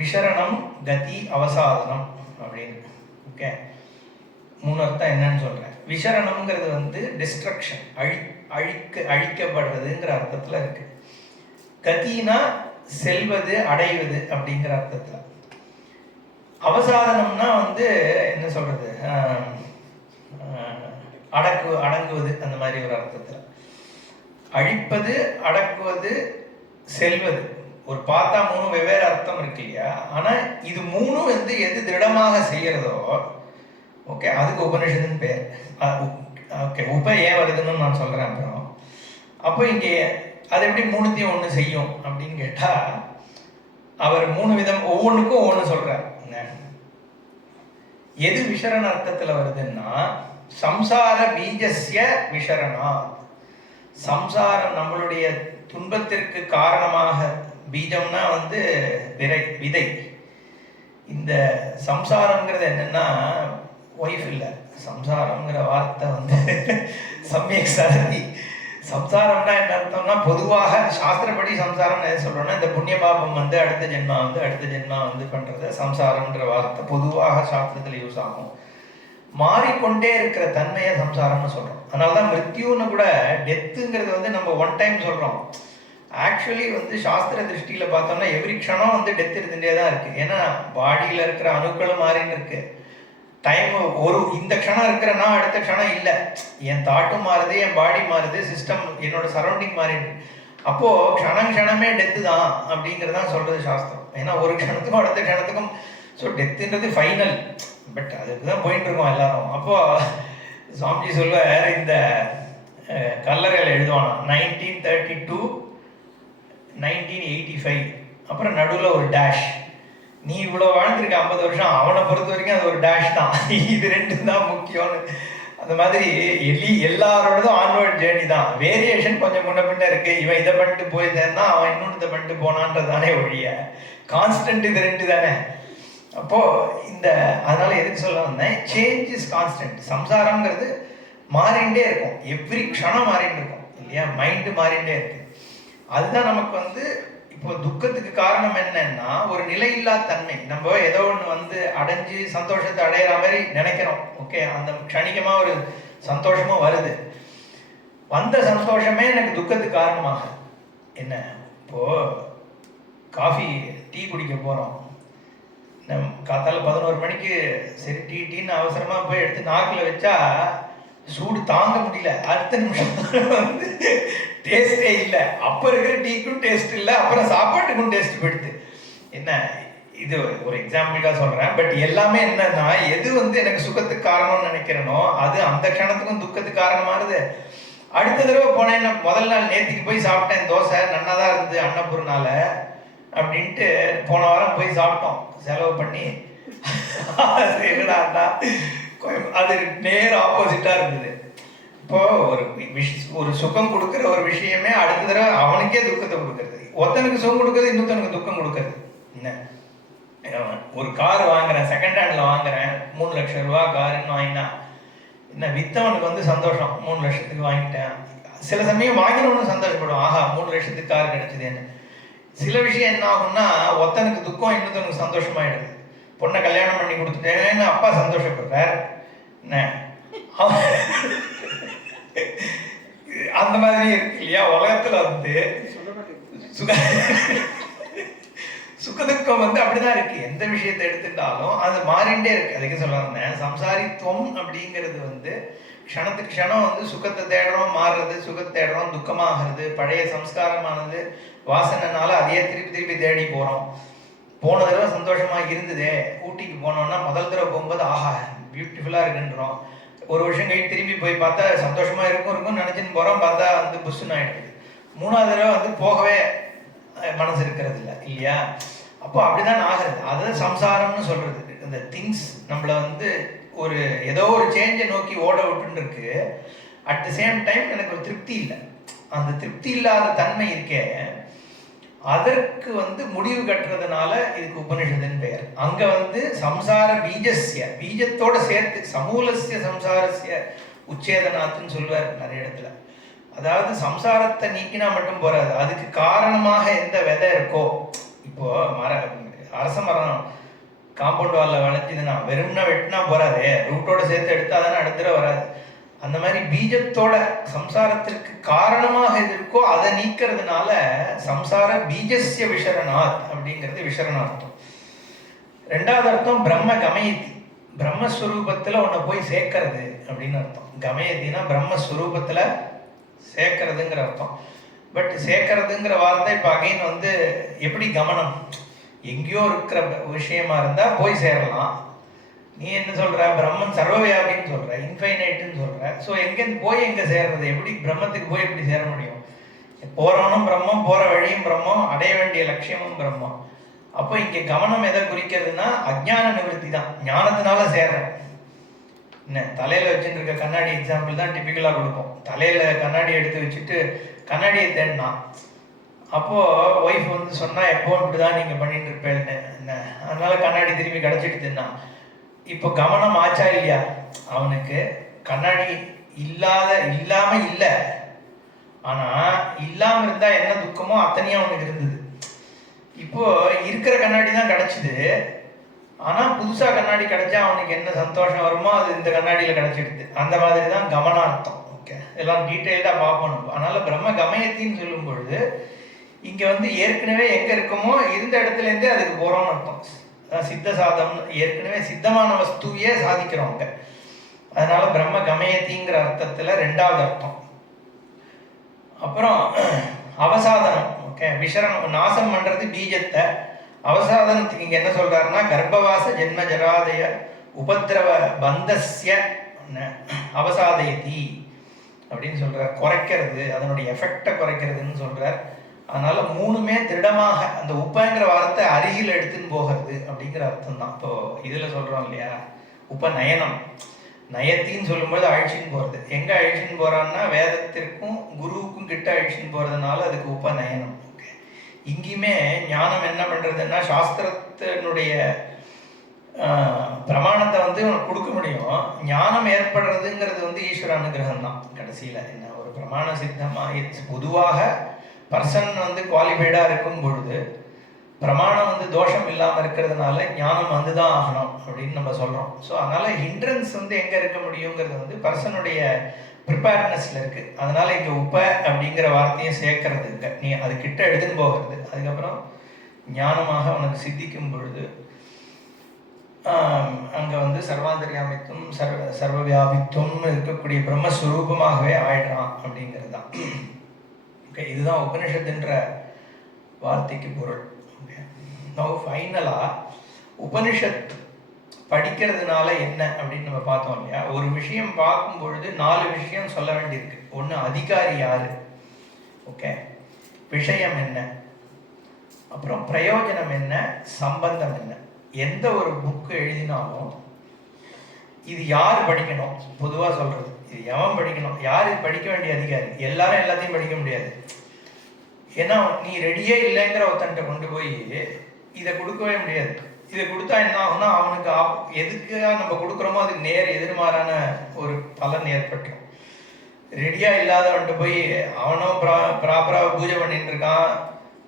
விஷரணம், கதி, அவசாதனம் அப்படின்னு. ஓகே, 3 அர்த்தம் என்னன்னு சொல்றேன். விஷரணம்ங்கிறது டிஸ்ட்ரக்ஷன், அழிக்கப்படுறதுங்கிற அர்த்தத்துல இருக்கு. கதினா செல்வது, அடைவது அப்படிங்கிற அர்த்தத்துல. அவசாதனம்னா என்ன சொல்றது, அடங்குவது அந்த மாதிரி ஒரு அர்த்தத்துல. அழிப்பது, அடக்குவது, செல்வது. ஒரு பார்த்தா 3 வெவ்வேறு அர்த்தம் இருக்கு இல்லையா. ஆனா இது 3 எது திருடமாக செய்யறதோ ஓகே அதுக்கு உபனிஷத்துன்னு பேர். ஓகே, உப ஏன் வருதுன்னு நான் சொல்றேன் அப்புறம். அப்போ இங்கே அது எப்படி 3த்தையும் ஒன்று செய்யும் அப்படின்னு கேட்டா அவர் 3 விதம் ஒவ்வொன்றுக்கும் ஒவ்வொன்று சொல்றார். எது விஷரண அர்த்தத்துல வருதுன்னா சம்சார பீஜஸ்ய விஷரணா. சம்சாரம் நம்மளுடைய துன்பத்திற்கு காரணமாக, பீஜம்னா விதை. இந்த சம்சாரம்ங்கிறது என்னன்னா ஒய்ஃப் இல்லை, சம்சாரம்ங்கிற வார்த்தை சமயக் சரதி சம்சாரம்னா என்ன அர்த்தம்னா, பொதுவாக சாஸ்திரப்படி சம்சாரம் எது சொல்றோம்னா, இந்த புண்ணிய பாபம் வந்து அடுத்த ஜென்மா வந்து பண்றது சம்சாரம்ன்ற வார்த்தை பொதுவாக சாஸ்திரத்தில் யூஸ் ஆகும். மாறிக்கொண்டே இருக்கிற தன்மையை சம்சாரம்னு சொல்றோம். அதனாலதான் மிருத்யுன்னு கூட, டெத்துங்கிறது வந்து நம்ம ஒன் டைம் சொல்றோம். ஆக்சுவலி வந்து சாஸ்திர திருஷ்டியில பார்த்தோம்னா எவ்ரி க்ஷணம் வந்து டெத் இருந்துட்டே தான் இருக்கு. ஏன்னா பாடியில இருக்கிற அணுக்களும் மாறின்னு இருக்கு. டைம் ஒரு இந்த க்ஷணம் இருக்கிறன்னா அடுத்த க்ஷணம் இல்லை. என் தாட்டும் மாறுது, என் பாடி மாறுது, சிஸ்டம் என்னோட சரௌண்டிங் மாறிடுது. அப்போ க்ஷணமே டெத்து தான் அப்படிங்கிறதான் சொல்றது சாஸ்திரம். ஏன்னா ஒரு க்ஷணத்துக்கும் அடுத்த க்ஷணத்துக்கும் ஸோ டெத்துன்றது ஃபைனல். பட் அதுக்கு தான் போயிட்டு இருக்கோம் எல்லாரும். அப்போ சுவாமிஜி சொல்வார், இந்த கல்லறையில் எழுதுவானா 1932 1985 அப்புறம் நடுவில் ஒரு டேஷ். நீ இவ்வளோ வாழ்ந்துருக்க 50 வருஷம், அவனை பொறுத்த வரைக்கும் அது ஒரு டேஷ் தான். இது ரெண்டு தான் முக்கியம்னு. அந்த மாதிரி எல்லாரோடதும் ஆன்வர்ட் ஜேர்னி தான். வேரியேஷன் கொஞ்சம் முன்ன பின்ன இருக்கு. இவன் இதை பண்ணிட்டு போயிருந்தேன்னா அவன் இன்னொன்று இதை பண்ணிட்டு போனான்றதானே ஒழிய கான்ஸ்டன்ட் இது ரெண்டு தானே. அப்போ இந்த அதனால எதுக்கு சொல்ல வந்தேன், சேஞ்ச் இஸ் கான்ஸ்டன்ட். சம்சாரம்ங்கிறது மாறிண்டே இருக்கும், எவ்ரி க்ஷணம் மாறிட்டு இருக்கும் இல்லையா, மைண்டு மாறிண்டே இருக்கு. அதுதான் நமக்கு வந்து இப்போ துக்கத்துக்கு காரணம் என்னன்னா ஒரு நிலையில்லா தன்மை. நம்ம ஏதோ ஒன்று வந்து அடைஞ்சு சந்தோஷத்தை அடையிற மாதிரி நினைக்கிறோம். ஓகே, அந்த க்ஷணிகமா ஒரு சந்தோஷமும் வருது. வந்த சந்தோஷமே எனக்கு துக்கத்துக்கு காரணமாக என்ன. இப்போ காஃபி டீ குடிக்க போறோம், காத்தால 11 மணிக்கு சரி டீன்னு அவசரமா போய் எடுத்து நாக்கில் வச்சா சூடு தாங்க முடியல. அடுத்த நிமிஷம் வந்து டேஸ்டே இல்லை. அப்போ இருக்கிற டீக்கும் டேஸ்ட் இல்லை, அப்புறம் சாப்பாட்டுக்கும் டேஸ்ட் போயிடுது. என்ன இது ஒரு எக்ஸாம்பிளுக்காக சொல்கிறேன். பட் எல்லாமே என்னன்னா, எது வந்து எனக்கு சுகத்துக்கு காரணம்னு நினைக்கிறேனோ அது அந்த க்ஷணத்துக்கும் துக்கத்துக்கு காரணமானது. அடுத்த தடவை போனேன், முதல் நாள் நேற்றுக்கு போய் சாப்பிட்டேன் தோசை, நல்லா தான் இருந்தது அன்னபூர்னால அப்படின்ட்டு போன வாரம் போய் சாப்பிட்டோம் செலவு பண்ணி. அது நேர் ஆப்போசிட்டாக இருந்தது. இப்போ ஒரு சுகம் கொடுக்குற ஒரு விஷயமே அடுத்த தடவை அவனுக்கே துக்கத்தை கொடுக்கறது. ஒருத்தனுக்கு சுகம் கொடுக்கறது, இன்னொருத்தனுக்கு துக்கம் கொடுக்கறது. என்ன, ஒரு கார் வாங்குறேன், செகண்ட் ஹேண்டில் வாங்குறேன், 3 லட்சம் ரூபா காருன்னு வாங்கினா என்ன, வித்தவனுக்கு வந்து சந்தோஷம், 3 லட்சத்துக்கு வாங்கிட்டேன். சில சமயம் வாங்கினவனு சந்தோஷப்படும், ஆஹா 3 லட்சத்துக்கு கார் கிடைச்சதுன்னு. சில விஷயம் என்ன ஆகும்னா ஒருத்தனுக்கு துக்கம், இன்னொருத்தனுக்கு சந்தோஷமாயிடுது. பொண்ணை கல்யாணம் பண்ணி கொடுத்துட்டேன்னு அப்பா சந்தோஷப்படுறார். என்ன அந்த மாதிரி இருக்கு இல்லையா உலகத்துல வந்து சுகதுக்கம் வந்து அப்படிதான் இருக்கு. எந்த விஷயத்தை எடுத்துட்டாலும் அது மாறிண்டே இருக்கு. அதுக்கு சொல்ல வந்தேன், சம்சாரித்துவம் அப்படிங்கிறது வந்து க்ஷணத்துக்கு க்ஷணம் வந்து சுகத்தை தேடுறோம், மாறுறது, சுகத்தை தேடுறோம், துக்கமாகிறது, பழைய சம்ஸ்காரமானது வாசனைனால அதையே திருப்பி தேடி போறோம். போன தடவை சந்தோஷமா இருந்ததே, ஊட்டிக்கு போனோம்னா முதல் தடவை போகும்போது ஆஹா பியூட்டிஃபுல்லா இருக்குன்றோம். ஒரு வருஷம் கழிச்சு திரும்பி போய் பார்த்தா சந்தோஷமா இருக்கும்னு நினைச்சுன்னு போறோம், பார்த்தா வந்து புஷ்ஷுன்னு ஆயிடுது. 3வது தடவை வந்து போகவே மனசு இருக்கிறது இல்லை இல்லையா. அப்போ அப்படிதான் ஆகிறது. அதுதான் சம்சாரம்னு சொல்றது. இந்த திங்ஸ் நம்மளை வந்து ஒரு ஏதோ ஒரு சேஞ்சை நோக்கி ஓட விட்டுன்னு இருக்கு. அட் த சேம் டைம் எனக்கு ஒரு திருப்தி இல்லை. அந்த திருப்தி இல்லாத தன்மை இருக்கே, அதற்கு வந்து முடிவு கட்டுறதுனால இதுக்கு உபனிஷத்துன்னு பெயர். அங்க வந்து சம்சார பீஜத்தோட சேர்த்து சமூலசிய சம்சாரஸ்ய உச்சேதனாத்துன்னு சொல்வார் நிறைய இடத்துல. அதாவது சம்சாரத்தை நீக்கினா மட்டும் போறாது, அதுக்கு காரணமாக எந்த விதை இருக்கோ. இப்போ அரச மரம் காம்பவுண்ட் வால்ல வளைஞ்சதுன்னா வெறும்னா வெட்டினா போறாதே, ரூட்டோட சேர்த்து எடுத்தா தானே அடுத்த வராது. அந்த மாதிரி பீஜத்தோட சம்சாரத்திற்கு காரணமாக எது இருக்கோ அதை நீக்கிறதுனால சம்சார பீஜஸ்ய விஷரணாத் அப்படிங்கிறது விஷரணார்த்தம். 2வது அர்த்தம் பிரம்ம கமயத்தி, பிரம்மஸ்வரூபத்துல உன்னை போய் சேர்க்கறது அப்படின்னு அர்த்தம். கமயத்தினா பிரம்மஸ்வரூபத்துல சேர்க்கறதுங்கிற அர்த்தம். பட் சேர்க்கறதுங்கிற வார்த்தை இப்போ அகைன் வந்து எப்படி கமனம், எங்கேயோ இருக்கிற விஷயமா இருந்தா போய் சேரலாம். நீ என்ன சொல்ற, பிரம்மன் சர்வவியாபின்னு சொல்ற, இன்ஃபைனைட்னு சொல்ற. ஸோ எங்கேருந்து போய் எங்கே சேர்றது, எப்படி பிரம்மத்துக்கு போய் எப்படி சேர முடியும்? போறவனும் பிரம்மம், போற வழியும் பிரம்மம், அடைய வேண்டிய லட்சியமும் பிரம்மம். அப்போ இங்கே கவனம் எதை குறிக்கிறதுனா அஜ்ஞான நிவர்த்தி தான், ஞானத்தினால சேர்றேன். என்ன தலையில வச்சுட்டு இருக்க கண்ணாடி எக்ஸாம்பிள் தான் டிபிக்கலாக கொடுப்போம். தலையில கண்ணாடி எடுத்து வச்சுட்டு கண்ணாடியை தேடினான். அப்போ ஒய்ஃப் வந்து சொன்னா எப்போ இப்படிதான் நீங்க பண்ணிட்டு இருப்பேன்னு. என்ன அதனால கண்ணாடி திரும்பி கிடைச்சிட்டு தின்னா. இப்போ கவனம் ஆச்சா இல்லையா? அவனுக்கு கண்ணாடி இல்லாம இல்லை, ஆனால் இல்லாமல் இருந்தால் என்ன துக்கமோ அத்தனையும் அவனுக்கு இருந்தது. இப்போது இருக்கிற கண்ணாடி தான் கிடச்சிது, ஆனால் புதுசாக கண்ணாடி கிடச்சா அவனுக்கு என்ன சந்தோஷம் வருமோ அது இந்த கண்ணாடியில் கிடச்சிடுது. அந்த மாதிரி தான் கமனார்த்தம். ஓகே, எல்லாம் டீட்டெயில்டாக பார்ப்போம். அதனால் பிரம்ம கமயத்தின்னு சொல்லும் பொழுது இங்கே ஏற்கனவே எங்கே இருக்கமோ இருந்த இடத்துலேருந்தே அதுக்கு போகிறோம்னு அர்த்தம். சித்த சாதம், ஏற்கனவே சித்தமான வஸ்துவையே சாதிக்கிறோம் அங்கே. அதனால பிரம்ம கமயத்திங்கிற அர்த்தத்தில் ரெண்டாவது அர்த்தம். அப்புறம் அவசாதனம். ஓகே, விசரணம் நாசம் பண்ணுறது பீஜத்தை. அவசாதனத்துக்கு இங்கே என்ன சொல்கிறாருன்னா கர்ப்பவாச ஜென்ம ஜராதய உபதிரவ பந்தஸ்ய அவசாதயதி அப்படின்னு சொல்கிறார். குறைக்கிறது, அதனுடைய எஃபெக்டை குறைக்கிறதுன்னு சொல்கிறார். அதனால மூணுமே திருடமாக அந்த உப்பங்கிற வார்த்தை அருகில் எடுத்துன்னு போகிறது அப்படிங்கிற அர்த்தம் தான். இப்போ இதில் சொல்கிறோம் இல்லையா, உப்ப நயனம், நயத்தின்னு சொல்லும்போது அழிச்சின்னு போகிறது. எங்கே அழிச்சின்னு போகிறான்னா வேதத்திற்கும் குருவுக்கும் கிட்ட அழிச்சின்னு போகிறதுனால அதுக்கு உப்ப நயனம். ஓகே, இங்கேயுமே ஞானம் என்ன பண்ணுறதுன்னா சாஸ்திரத்தினுடைய பிரமாணத்தை கொடுக்க முடியும். ஞானம் ஏற்படுறதுங்கிறது ஈஸ்வர அனுகிரகம் தான் கடைசியில். என்ன ஒரு பிரமாண சித்தமாக பொதுவாக பர்சன் குவாலிஃபைடாக இருக்கும் பொழுது பிரமாணம் தோஷம் இல்லாமல் இருக்கிறதுனால ஞானம் வந்துதான் ஆகணும் அப்படின்னு நம்ம சொல்கிறோம். ஸோ அதனால் ஹிண்ட்ரன்ஸ் எங்கே இருக்க முடியுங்கிறது பர்சனுடைய ப்ரிப்பேர்னஸில் இருக்குது. அதனால் இங்கே உப்ப அப்படிங்கிற வார்த்தையும் சேர்க்கறது இல்லை, நீ அது கிட்ட எடுத்துன்னு போகிறது. அதுக்கப்புறம் ஞானமாக அவனுக்கு சித்திக்கும் பொழுது அங்கே சர்வாந்தர்யாமித்துவம் சர்வவியாபித்துவம்னு இருக்கக்கூடிய பிரம்மஸ்வரூபமாகவே ஆயிடுறான் அப்படிங்கிறது தான். ஓகே, இதுதான் உபனிஷத்துன்ற வார்த்தைக்கு பொருள். ஓகே, நான் ஃபைனலாக உபனிஷத் படிக்கிறதுனால என்ன அப்படின்னு நம்ம பார்த்தோம் இல்லையா. ஒரு விஷயம் பார்க்கும் பொழுது 4 விஷயம் சொல்ல வேண்டியிருக்கு. ஒன்று, அதிகாரி யாரு, ஓகே, விஷயம் என்ன, அப்புறம் பிரயோஜனம் என்ன, சம்பந்தம் என்ன. எந்த ஒரு புக்கு எழுதினாலும் இது யார் படிக்கணும், பொதுவாக சொல்கிறது இது எவன் படிக்கணும், யார் படிக்க வேண்டிய அதிகாரி. எல்லாரும் எல்லாத்தையும் படிக்க முடியாது. ஏன்னா நீ ரெடியே இல்லைங்கிற ஒருத்தன்ட்ட கொண்டு போய் இதை கொடுக்கவே முடியாது. இதை கொடுத்தா என்ன ஆகும்னா அவனுக்கு எதுக்காக நம்ம கொடுக்குறோமோ அதுக்கு நேர் எதிர்மாறான ஒரு பலன் ஏற்பட்டுரும். ரெடியாக இல்லாதவன்ட்டு போய் அவனும் ப்ராப்பராக பூஜை பண்ணிட்டு இருக்கான்,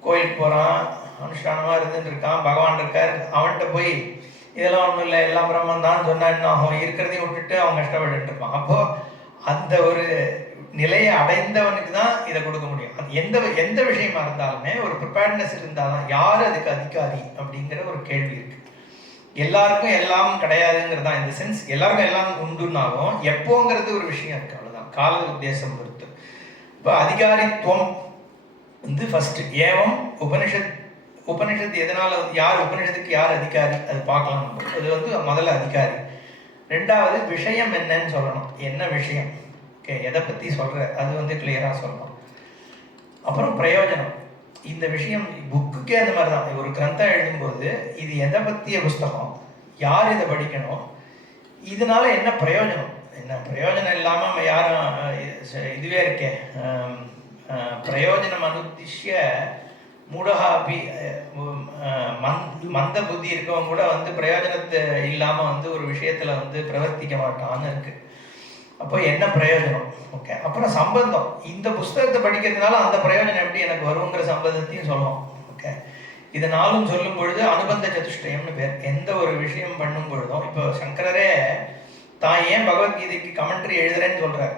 கோயிலுக்கு போகிறான், அனுஷ்டானமாக இருந்துட்டு இருக்கான், பகவான் இருக்கார், அவன்கிட்ட போய் இதெல்லாம் ஒன்றும் இல்லை எல்லாம் பிரம்மன் தான் சொன்னா என்ன ஆகும், இருக்கிறதையும் விட்டுட்டு அவன் கஷ்டப்பட்டு இருப்பான். அப்போது அந்த ஒரு நிலையை அடைந்தவனுக்கு தான் இதை கொடுக்க முடியும். அது எந்த விஷயமா இருந்தாலுமே ஒரு ப்ரிப்பேர்ட்னஸ் இருந்தால் தான். யார் அதுக்கு அதிகாரி அப்படிங்கிற ஒரு கேள்வி இருக்குது. எல்லாருக்கும் எல்லாம் கிடையாதுங்கிறது தான். இந்த சென்ஸ் எல்லாருக்கும் எல்லாம் உண்டுனாலும் எப்போங்கிறது ஒரு விஷயம் இருக்குது, அவ்வளோதான். கால உத்தேசம் பொறுத்து. இப்போ அதிகாரித்துவம் ஃபஸ்ட்டு ஏவம் உபனிஷத்து எதனால யார் உபனிஷத்துக்கு யார் அதிகாரி அது பார்க்கலாம். அது முதல்ல அதிகாரி. ரெண்டாவது விஷயம் என்னன்னு சொல்லணும், என்ன விஷயம், ஓகே, எதை பற்றி சொல்கிற அது கிளியராக சொல்லணும். அப்புறம் பிரயோஜனம். இந்த விஷயம் புக்குக்கே அந்த மாதிரி தான். ஒரு கிரந்தம் எழுதும்போது இது எதை பற்றிய புஸ்தகம், யார் இதை படிக்கணும், இதனால என்ன பிரயோஜனம், என்ன பிரயோஜனம் இல்லாமல் நம்ம யாரும் இதுவே இருக்கே பிரயோஜனம் அனுத்திஷ்ய மூடகாப்பி மந்த புத்தி இருக்கவங்க கூட பிரயோஜனத்தை இல்லாமல் ஒரு விஷயத்தில் பிரவர்த்திக்க மாட்டான்னு இருக்குது. அப்போ என்ன பிரயோஜனம், ஓகே. அப்புறம் சம்பந்தம். இந்த புஸ்தகத்தை படிக்கிறதுனால அந்த பிரயோஜனம் எப்படி எனக்கு வருங்கிற சம்பந்தத்தையும் சொல்லணும், ஓகே. இதனாலும் சொல்லும் பொழுது அனுபந்த சதுஷ்டயம்னு பேர். எந்த ஒரு விஷயம் பண்ணும் பொழுதும் இப்போ சங்கரரே தான் ஏன் பகவத்கீதைக்கு கமெண்ட்ரி எழுதுறேன்னு சொல்கிறார்.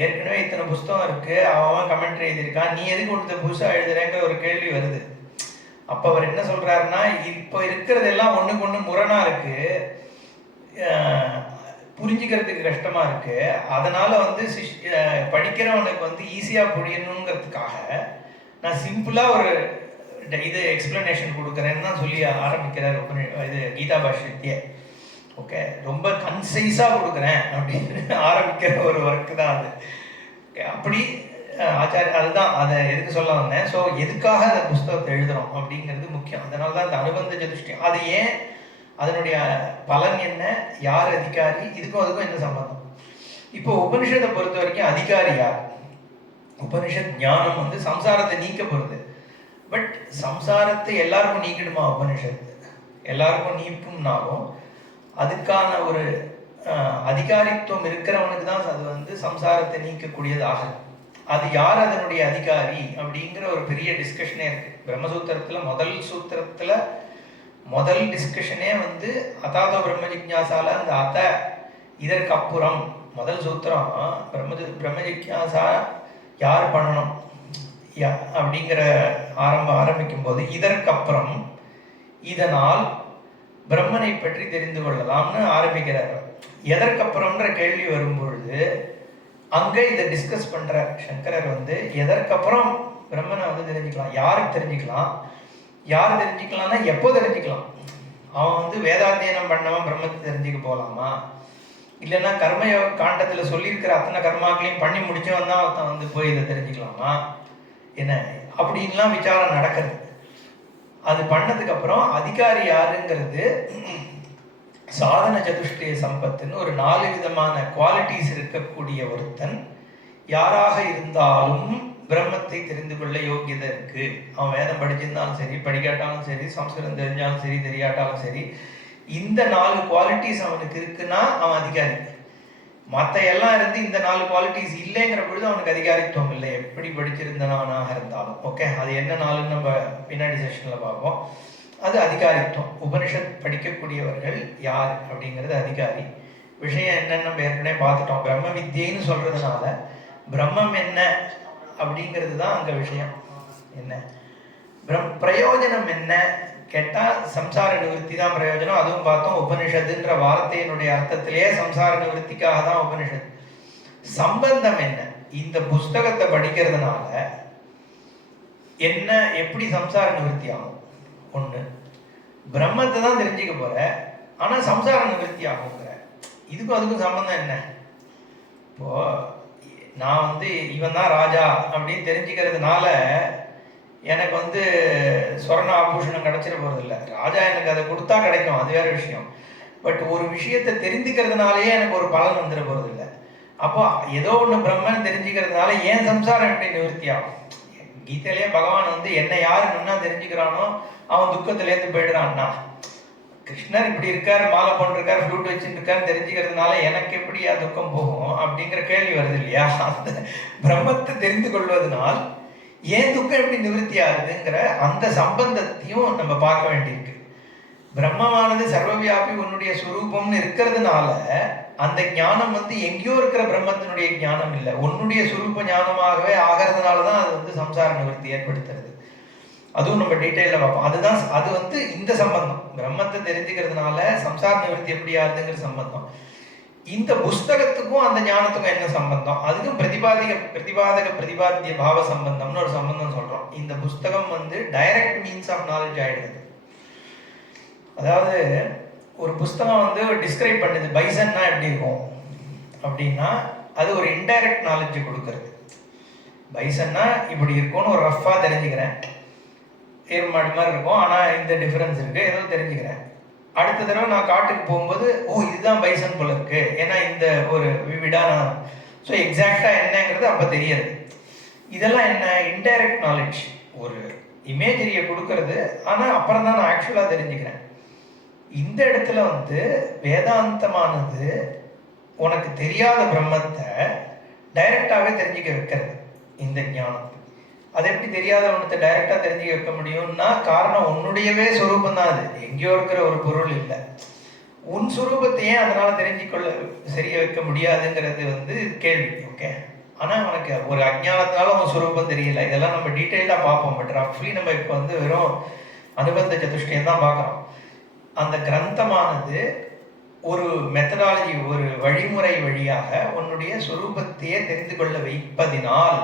ஏற்கனவே இத்தனை புஸ்தகம் இருக்குது, அவன் கமெண்ட்ரி எழுதியிருக்கான், நீ எதுக்கு கொடுத்த புதுசாக எழுதுறேங்கிற ஒரு கேள்வி வருது. அப்போ அவர் என்ன சொல்கிறாருன்னா, இப்போ இருக்கிறதெல்லாம் ஒன்றுக்கு ஒன்று முரணாக இருக்குது, புரிஞ்சுக்கிறதுக்கு கஷ்டமாக இருக்குது. அதனால் படிக்கிறவனுக்கு ஈஸியாக புரியணுங்கிறதுக்காக நான் சிம்பிளாக ஒரு இது எக்ஸ்பிளனேஷன் கொடுக்குறேன்னு தான் சொல்லி ஆரம்பிக்கிறார் இது கீதா பாஷ்யத்தையே. ஓகே, ரொம்ப கன்சைஸாக கொடுக்குறேன் அப்படின்னு ஆரம்பிக்கிற ஒரு ஒர்க்கு தான் அது. ஓகே, அப்படி அதுதான் அதை எதுக்கு சொல்ல வந்தேன். ஸோ எதுக்காக அந்த புஸ்தகத்தை எழுதுகிறோம் அப்படிங்கிறது முக்கியம். அதனால தான் இந்த அனுபந்த சதுஷ்டயம். அது ஏன், அதனுடைய பலன் என்ன, யார் அதிகாரி, இதுக்கும் அதுக்கும் என்ன சம்பந்தம். இப்போ உபனிஷத்தை பொறுத்த வரைக்கும் அதிகாரி யார்? உபனிஷத் ஞானம் சம்சாரத்தை நீக்க போகிறது. பட் சம்சாரத்தை எல்லாருக்கும் நீக்கிடுமா உபனிஷத்து? எல்லாருக்கும் நீக்கும்னாலும் அதுக்கான ஒரு அதிகாரித்துவம் இருக்கிறவனுக்கு தான் அது சம்சாரத்தை நீக்கக்கூடியது ஆகும். அது யார் அதனுடைய அதிகாரி அப்படிங்கிற ஒரு பெரிய டிஸ்கஷனே இருக்கு. பிரம்மசூத்திரத்துல முதல் டிஸ்கஷனே வந்து அதாதோ பிரம்ம ஜிக்ஞாசால அந்த இதற்கு அப்புறம் முதல் சூத்திரம் பிரம்ம ஜிக்ஞாசா யார் பண்ணணும் அப்படிங்கிற ஆரம்பிக்கும் போது இதற்கப்புறம் இதனால் பிரம்மனை பற்றி தெரிந்து கொள்ளலாம்னு ஆரம்பிக்கிறார். எதற்கப்புறம்ன்ற கேள்வி வரும்பொழுது அங்க இதை டிஸ்கஸ் பண்ற சங்கரர் வந்து எதற்கப்புறம் பிரம்மனை வந்து தெரிஞ்சுக்கலாம், யாருக்கு தெரிஞ்சுக்கலாம், யார் தெரிஞ்சுக்கலாம்னா எப்போ தெரிஞ்சுக்கலாம். அவன் வந்து வேதாத்தியனம் பண்ணவன் பிரம்மத்தை தெரிஞ்சுக்க போகலாமா, இல்லைன்னா கர்மயோக காண்டத்துல சொல்லியிருக்கிற அத்தனை கர்மாக்களையும் பண்ணி முடிச்சவன் தான் அவன் வந்து போய் இதை தெரிஞ்சுக்கலாமா என்ன, அப்படின்லாம் விசாரம் நடக்கிறது. அது பண்ணதுக்கு அப்புறம் அதிகாரி யாருங்கிறது சாதன சதுஷ்டய சம்பத்துன்னு ஒரு 4 விதமான குவாலிட்டிஸ் இருக்கக்கூடிய ஒருத்தன் யாராக இருந்தாலும் பிரம்மத்தை தெரிந்து கொள்ள யோகியதை இருக்கு. அவன் வேதம் படிச்சிருந்தாலும் சரி, படிக்காட்டாலும் சரி, சம்ஸ்கிருதம் தெரிஞ்சாலும் சரி, தெரியாட்டாலும் சரி, இந்த 4 குவாலிட்டிஸ் அவனுக்கு இருக்குன்னா அவன் அதிகாரி. மற்ற எல்லாம் இருந்து இந்த 4 குவாலிட்டிஸ் இல்லைங்கிற பொழுது அவனுக்கு அதிகாரித்துவம் இல்லை, எப்படி படிச்சிருந்தவனாக இருந்தாலும். ஓகே, அது என்ன 4ன்னு நம்ம பின்னாடி செஷன்ல பார்ப்போம். அது அதிகாரித்துவம். உபனிஷத் படிக்கக்கூடியவர்கள் யார் அப்படிங்கிறது அதிகாரி. விஷயம் என்னன்னு நம்ம ஏற்கனவே பார்த்துட்டோம். பிரம்ம வித்தியைன்னு சொல்றதுனால பிரம்மம் என்ன அப்படிங்கிறது தான் அங்க விஷயம். என்ன பிரயோஜனம் என்ன கேட்டா சம்சார நிவர்த்தி தான் பிரயோஜனம். அதுவும் பார்த்தோம், உபனிஷத்துன்ற வார்த்தையினுடைய அர்த்தத்திலேயே சம்சார நிவர்த்திக்காக தான் உபனிஷத். சம்பந்தம் என்ன, இந்த புஸ்தகத்தை படிக்கிறதுனால என்ன, எப்படி சம்சார நிவர்த்தி ஆகும்? ஒண்ணு, பிரம்மத்தை தான் தெரிஞ்சுக்க போற, ஆனா சம்சார நிவர்த்தி ஆகுங்கிற. இதுக்கும் அதுக்கும் சம்பந்தம் என்ன? இப்போ நான் வந்து இவன் தான் ராஜா அப்படின்னு தெரிஞ்சுக்கிறதுனால எனக்கு வந்து சொர்ண ஆபூஷணம் கிடைச்சிட போறது இல்லை. ராஜா எனக்கு அதை கொடுத்தா கிடைக்கும், அது வேற விஷயம். பட் ஒரு விஷயத்தை தெரிஞ்சுக்கிறதுனாலயே எனக்கு ஒரு பலன் வந்துட போறது இல்லை. அப்போ ஏதோ ஒண்ணு பிரம்மன் தெரிஞ்சுக்கிறதுனால ஏன் சம்சாரம் எப்படி நிவர்த்தி ஆகும்? கீதையிலேயே பகவான் வந்து என்ன யாரு நன்னா தெரிஞ்சுக்கிறானோ அவன் துக்கத்திலேருந்து போயிடுறான்னா, கிருஷ்ணர் இப்படி இருக்காரு, மாலை போட்டிருக்காரு, ஃப்ளூட் வச்சுட்டு இருக்காருன்னு தெரிஞ்சுக்கிறதுனால எனக்கு எப்படியா துக்கம் போகும் அப்படிங்கிற கேள்வி வருது இல்லையா? அந்த பிரம்மத்தை தெரிந்து கொள்வதனால் ஏன் துக்கம் எப்படி நிவர்த்தி ஆகுதுங்கிற அந்த சம்பந்தத்தையும் நம்ம பார்க்க வேண்டியிருக்கு. பிரம்மமானது சர்வவியாபி உன்னுடைய சுரூபம்னு இருக்கிறதுனால அந்த ஞானம் வந்து எங்கேயோ இருக்கிற பிரம்மத்தினுடைய ஞானம் இல்லை, உன்னுடைய சுரூப ஞானமாகவே ஆகிறதுனாலதான் அது வந்து சம்சார நிவர்த்தி ஏற்படுத்துறது. அதுவும் நம்ம டீட்டெயில பார்ப்போம். அதுதான் அது வந்து இந்த சம்பந்தம், பிரம்மத்தை தெரிஞ்சுக்கிறதுனால சம்சார நிவர்த்தி எப்படி ஆகுதுங்கிற சம்பந்தம். இந்த புஸ்தகத்துக்கும் அந்த ஞானத்துக்கும் என்ன சம்பந்தம்? அதுக்கும் பிரதிபாத்திய பாவ சம்பந்தம்னு ஒரு சம்பந்தம் சொல்றோம். இந்த புஸ்தகம் வந்து டைரக்ட் மீன்ஸ் ஆஃப் நாலேஜ் ஆயிடுது. அதாவது ஒரு புஸ்தகம் வந்து டிஸ்கிரைப் பண்ணுது பைசன்னா எப்படி இருக்கும் அப்படின்னா, அது ஒரு இன்டைரக்ட் நாலேஜ் கொடுக்கறது. பைசன்னா இப்படி இருக்கும்னு ஒரு ரஃபா தெரிஞ்சுக்கிறேன், ஏர்மாடு மாதிரி இருக்கும், ஆனா இந்த டிஃபரன்ஸ் இருக்கு, ஏதோ தெரிஞ்சுக்கிறேன். அடுத்த தடவை நான் காட்டுக்கு போகும்போது ஓ இதுதான் பைசன் போல இருக்கு, ஏன்னா இந்த ஒரு விடான ஸோ எக்ஸாக்டா என்னங்கிறது அப்ப தெரியாது. இதெல்லாம் என்ன, இன்டைரக்ட் நாலேஜ், ஒரு இமேஜரியை கொடுக்கறது. ஆனா அப்புறம் தான் நான் ஆக்சுவலா தெரிஞ்சுக்கிறேன். இந்த இடத்துல வந்து வேதாந்தமானது உனக்கு தெரியாத பிரம்மத்தை டைரக்டாவே தெரிஞ்சுக்க வைக்கிறது இந்த ஞானம். அது எப்படி தெரியாதவனத்தை டைரக்டா தெரிஞ்சுக்க வைக்க முடியும்னா, காரணம் உன்னுடையவே சொரூபம் தான், அது எங்கேயோ இருக்கிற ஒரு பொருள் இல்லை. உன் சுரூபத்தையே அதனால தெரிஞ்சுக்கொள்ள சரிய வைக்க முடியாதுங்கிறது வந்து கேள்வி. ஓகே, ஆனா உனக்கு ஒரு அஜ்ஞானத்தால உன் சுரூபம் தெரியல. இதெல்லாம் நம்ம டீட்டெயிலா பார்ப்போம். பட் ரஃப்லி நம்ம இப்போ வந்து வெறும் அனுபந்த சதுஷ்டயம் தான் பார்க்குறோம். அந்த கிரந்தமானது ஒரு மெத்தடாலஜி, ஒரு வழிமுறை வழியாக உன்னுடைய சுரூபத்தையே தெரிந்து கொள்ள வைப்பதினால்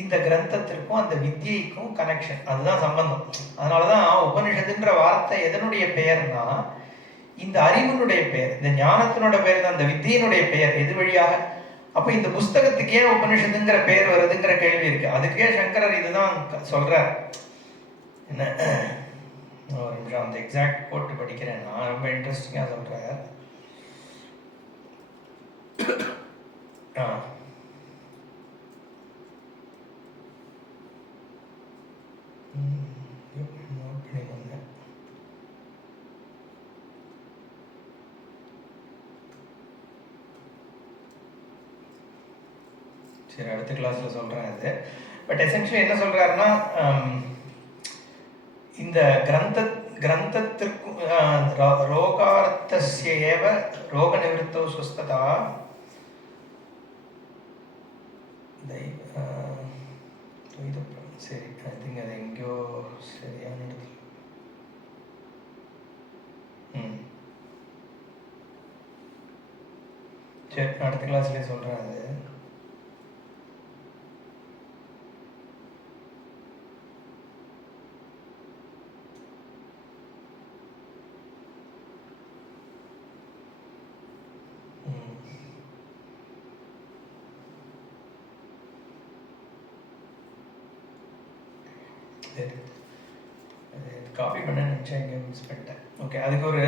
இந்த கிரந்தத்திற்கும் அந்த வித்தியைக்கும் கனெக்ஷன், அதுதான் சம்பந்தம். அதனாலதான் உபனிஷத்துன்ற வார்த்தை எதனுடைய பெயர்னா இந்த அறிவினுடைய பெயர், இந்த ஞானத்தினோட பெயர் தான், இந்த வித்தியினுடைய பெயர் எது வழியாக. அப்ப இந்த புஸ்தகத்துக்கு ஏன் உபனிஷத்துங்கிற பெயர் வருதுங்கிற கேள்வி இருக்கு. அதுக்கே சங்கரர் இதுதான் சொல்றார். என்ன ஒரு நிமிஷம் அந்த எக்ஸாக்ட் போட்டு படிக்கிறேன், நான் ரொம்ப இன்ட்ரெஸ்டிங்கா சொல்றேன். சரி, அடுத்த கிளாஸில் சொல்கிறேன் அது. பட் எசென்ஷியலி என்ன சொல்கிறாருன்னா, இந்த கிரந்தத்திற்கும் ரோகார்த்தஸ்ய ஏவ ரோக நிவர்த்தோ சுஸ்ததா சரி, ஐ திங்க் அது எங்கேயோ சரியான இடத்துல. சரி, அடுத்த கிளாஸ்லேயே சொல்கிறேன் அது. சரி, காப்பி பண்ண நினச்சேன், இங்கே மிஸ் பண்ணிட்டேன். ஓகே, அதுக்கு ஒரு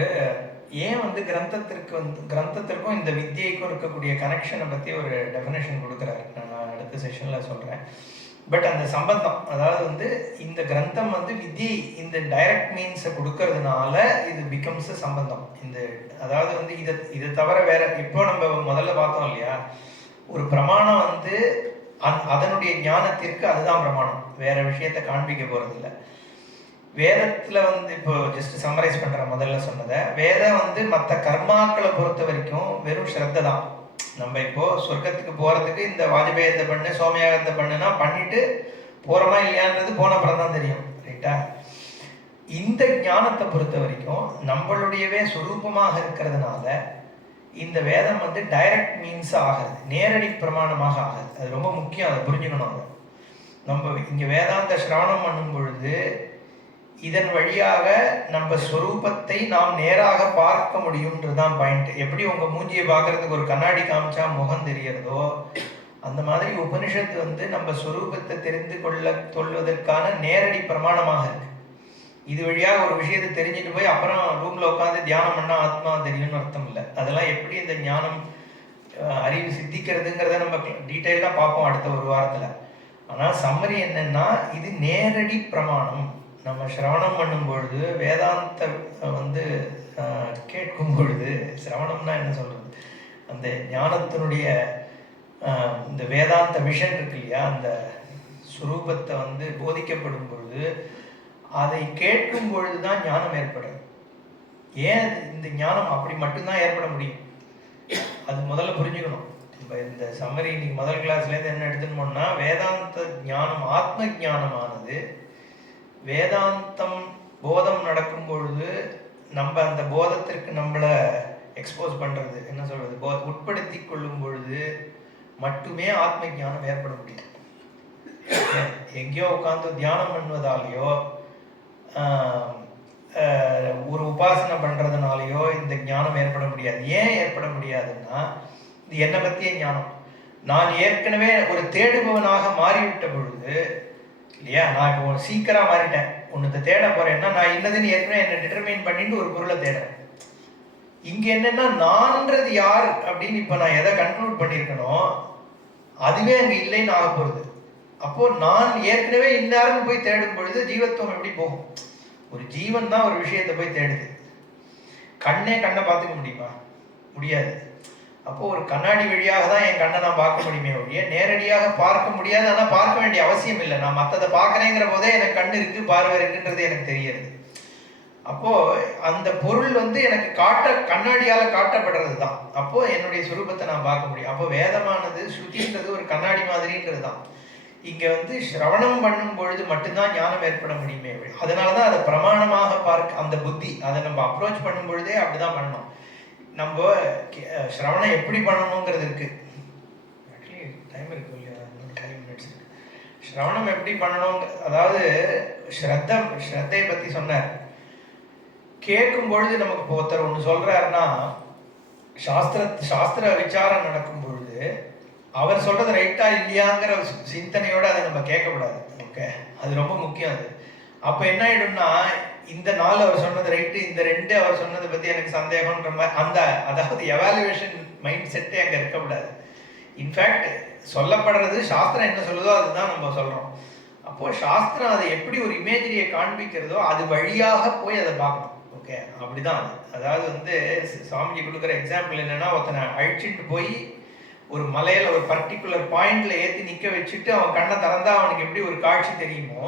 ஏன் வந்து கிரந்தத்திற்கும் இந்த வித்தியைக்கும் இருக்கக்கூடிய கனெக்ஷனை பற்றி ஒரு டெஃபினேஷன் கொடுக்குறாரு. நான் அடுத்த செஷனில் சொல்கிறேன். பட் அந்த சம்பந்தம், அதாவது வந்து இந்த கிரந்தம் வந்து வித்தியை இந்த டைரக்ட் மீன்ஸை கொடுக்கறதுனால இது பிகம்ஸ் சம்பந்தம். இந்த அதாவது வந்து இதை தவிர வேற, இப்போ நம்ம முதல்ல பார்த்தோம் இல்லையா, ஒரு பிரமாணம் வந்து அதனுடைய ஞானத்திற்கு அதுதான் பிரமாணம், வேற விஷயத்தை காண்பிக்க போறது இல்லை. வேதத்துல வந்து இப்போ ஜஸ்ட் சம்மரைஸ் பண்ற முதல்ல சொன்னதை, வேதம் வந்து மற்ற கர்மாக்களை பொறுத்த வரைக்கும் வெறும் ஸ்ரத்தை தான். நம்ம இப்போ சொர்க்கத்துக்கு போறதுக்கு இந்த வாஜபேயத்தை பண்ணு, சோமயாகத்தை பண்ணுனா பண்ணிட்டு போறோமா இல்லையான்றது போன அப்புறம் தான் தெரியும், ரைட்டா? இந்த ஞானத்தை பொறுத்த வரைக்கும் நம்மளுடையவே சுரூபமாக இருக்கிறதுனால இந்த வேதம் வந்து டைரக்ட் மீன்ஸ் ஆகுது, நேரடி பிரமாணமாக ஆகுது. அது ரொம்ப முக்கியம், அதை புரிஞ்சுக்கணும். அதை நம்ம இங்கே வேதாந்த சிரவணம் பண்ணும் பொழுது இதன் வழியாக நம்ம ஸ்வரூபத்தை நாம் நேராக பார்க்க முடியும்ன்றதுதான் பாயிண்ட். எப்படி உங்கள் மூஞ்சியை பார்க்கறதுக்கு ஒரு கண்ணாடி காமிச்சா முகம் தெரியறதோ, அந்த மாதிரி உபனிஷத்து வந்து நம்ம ஸ்வரூபத்தை தெரிந்து கொள்வதற்கான நேரடி பிரமாணமாக இருக்கு. இது வழியாக ஒரு விஷயத்தை தெரிஞ்சுட்டு போய் அப்புறம் ரூம்ல உட்காந்து தியானம் பண்ணா ஆத்மா தெரியும்னு அர்த்தம் இல்லை. அதெல்லாம் எப்படி இந்த ஞானம் அறிவு சித்திக்கிறதுங்கிறத நம்ம டீட்டெயிலாக பார்ப்போம் அடுத்த ஒரு வாரத்தில். ஆனால் சம்மரி என்னன்னா, இது நேரடி பிரமாணம். நம்ம சிரவணம் பண்ணும் பொழுது, வேதாந்த வந்து கேட்கும் பொழுது, சிரவணம்னா என்ன சொல்றது, அந்த ஞானத்தினுடைய இந்த வேதாந்த விஷன் இருக்கு இல்லையா, அந்த சுரூபத்தை வந்து போதிக்கப்படும் பொழுது அதை கேட்கும் பொழுதுதான் ஞானம் ஏற்படுது. ஏன் இந்த ஞானம் அப்படி மட்டும்தான் ஏற்பட முடியும், அது முதல்ல புரிஞ்சுக்கணும். இப்போ இந்த சம்மரி இன்னைக்கு முதல் கிளாஸ்லேருந்து என்ன எடுத்துன்னு வேதாந்த ஞானம், ஆத்ம ஞானமானது வேதாந்தம் போதம் நடக்கும் பொழுது நம்ம அந்த போதத்திற்கு நம்மளை எக்ஸ்போஸ் பண்ணுறது, என்ன சொல்கிறது, உட்படுத்தி கொள்ளும் பொழுது மட்டுமே ஆத்ம ஞானம் ஏற்பட முடியும். எங்கேயோ உட்காந்து தியானம் பண்ணுவதாலேயோ ஒரு உபாசனை பண்ணுறதுனாலையோ இந்த ஞானம் ஏற்பட முடியாது. ஏன் ஏற்பட முடியாதுன்னா, இது என்னை பற்றிய ஞானம். நான் ஏற்கனவே ஒரு தேடுபவனாக மாறிவிட்ட பொழுது இல்லையா, நான் இப்போ ஒரு சீக்கிரம் மாறிட்டேன், ஒன்றுத்தை தேட போகிறேன்னா நான் இன்னதுன்னு ஏற்கனவே என்னை டிட்டர்மைன் பண்ணிட்டு ஒரு பொருளை தேடுறேன். இங்கே என்னென்னா, நான்றது யார் அப்படின்னு இப்போ நான் எதை கன்க்ளூட் பண்ணியிருக்கணும் அதுவே அங்கே இல்லைன்னு ஆக போகிறது. அப்போது நான் ஏற்கனவே இன்னாருன்னு போய் தேடும் பொழுது ஜீவத்துவம் எப்படி போகும்? ஒரு ஜீவன் தான் ஒரு விஷயத்தை போய் தேடுது. கண்ணை பார்த்துக்க முடியுமா? முடியாது. அப்போது ஒரு கண்ணாடி வழியாக தான் என் கண்ணை நான் பார்க்க முடியுமே ஒழிய நேரடியாக பார்க்க முடியாது. ஆனால் பார்க்க வேண்டிய அவசியம் இல்லை. நான் மற்றதை பார்க்குறேங்கிற போதே எனக்கு கண் இருக்குது, பார்வை இருக்குன்றது எனக்கு தெரியாது. அப்போது அந்த பொருள் வந்து எனக்கு கண்ணாடியால் காட்டப்படுறது தான். அப்போது என்னுடைய சுரூபத்தை நான் பார்க்க முடியும். அப்போ வேதமானது ஸ்ருதின்றது ஒரு கண்ணாடி மாதிரின்றது தான். இங்கே வந்து சிரவணம் பண்ணும் பொழுது மட்டும்தான் ஞானம் ஏற்பட முடியுமே. அதனால தான் அதை பிரமாணமாக பார்க்க அந்த புத்தி, அதை நம்ம அப்ரோச் பண்ணும் பொழுதே அப்படிதான் பண்ணணும். நம்ம சிரவணம் எப்படி பண்ணணுங்கிறது இருக்கு. ஆக்சுவலி டைம் இருக்கு இல்லையா, 5 minutes இருக்கு. சிரவணம் எப்படி பண்ணணும், அதாவது ஸ்ரத்தையை பற்றி சொன்னார். கேட்கும் பொழுது நமக்கு ஒருத்தர் ஒன்று சொல்றாருன்னா, சாஸ்திர விசாரம் நடக்கும் பொழுது அவர் சொல்றது ரைட்டா இல்லையாங்கிற சிந்தனையோட அதை நம்ம கேட்கக்கூடாது. ஓகே, அது ரொம்ப முக்கியம். அது அப்போ என்ன ஆயிடும்னா, இந்த 4 அவர் சொன்னது ரைட்டு, இந்த 2 அவர் சொன்னதை பற்றி எனக்கு சந்தேகம்ன்ற மாதிரி அதாவது எவாலுவேஷன் மைண்ட் செட்டே அங்கே இருக்கக்கூடாது. இன்ஃபேக்ட் சொல்லப்படுறது சாஸ்திரம் என்ன சொல்லுதோ அதுதான் நம்ம சொல்கிறோம். அப்போது சாஸ்திரம் அதை எப்படி ஒரு இமேஜரியை காண்பிக்கிறதோ அது வழியாக போய் அதை பார்க்கணும். ஓகே, அப்படிதான் அது. அதாவது வந்து சுவாமிஜி கொடுக்குற எக்ஸாம்பிள் என்னன்னா, ஒருத்தனை அழிச்சிட்டு போய் ஒரு மலையில ஒரு பர்டிகுலர் பாயிண்ட்ல ஏற்றி நிற்க வச்சுட்டு அவன் கண்ணை திறந்தா அவனுக்கு எப்படி ஒரு காட்சி தெரியுமோ,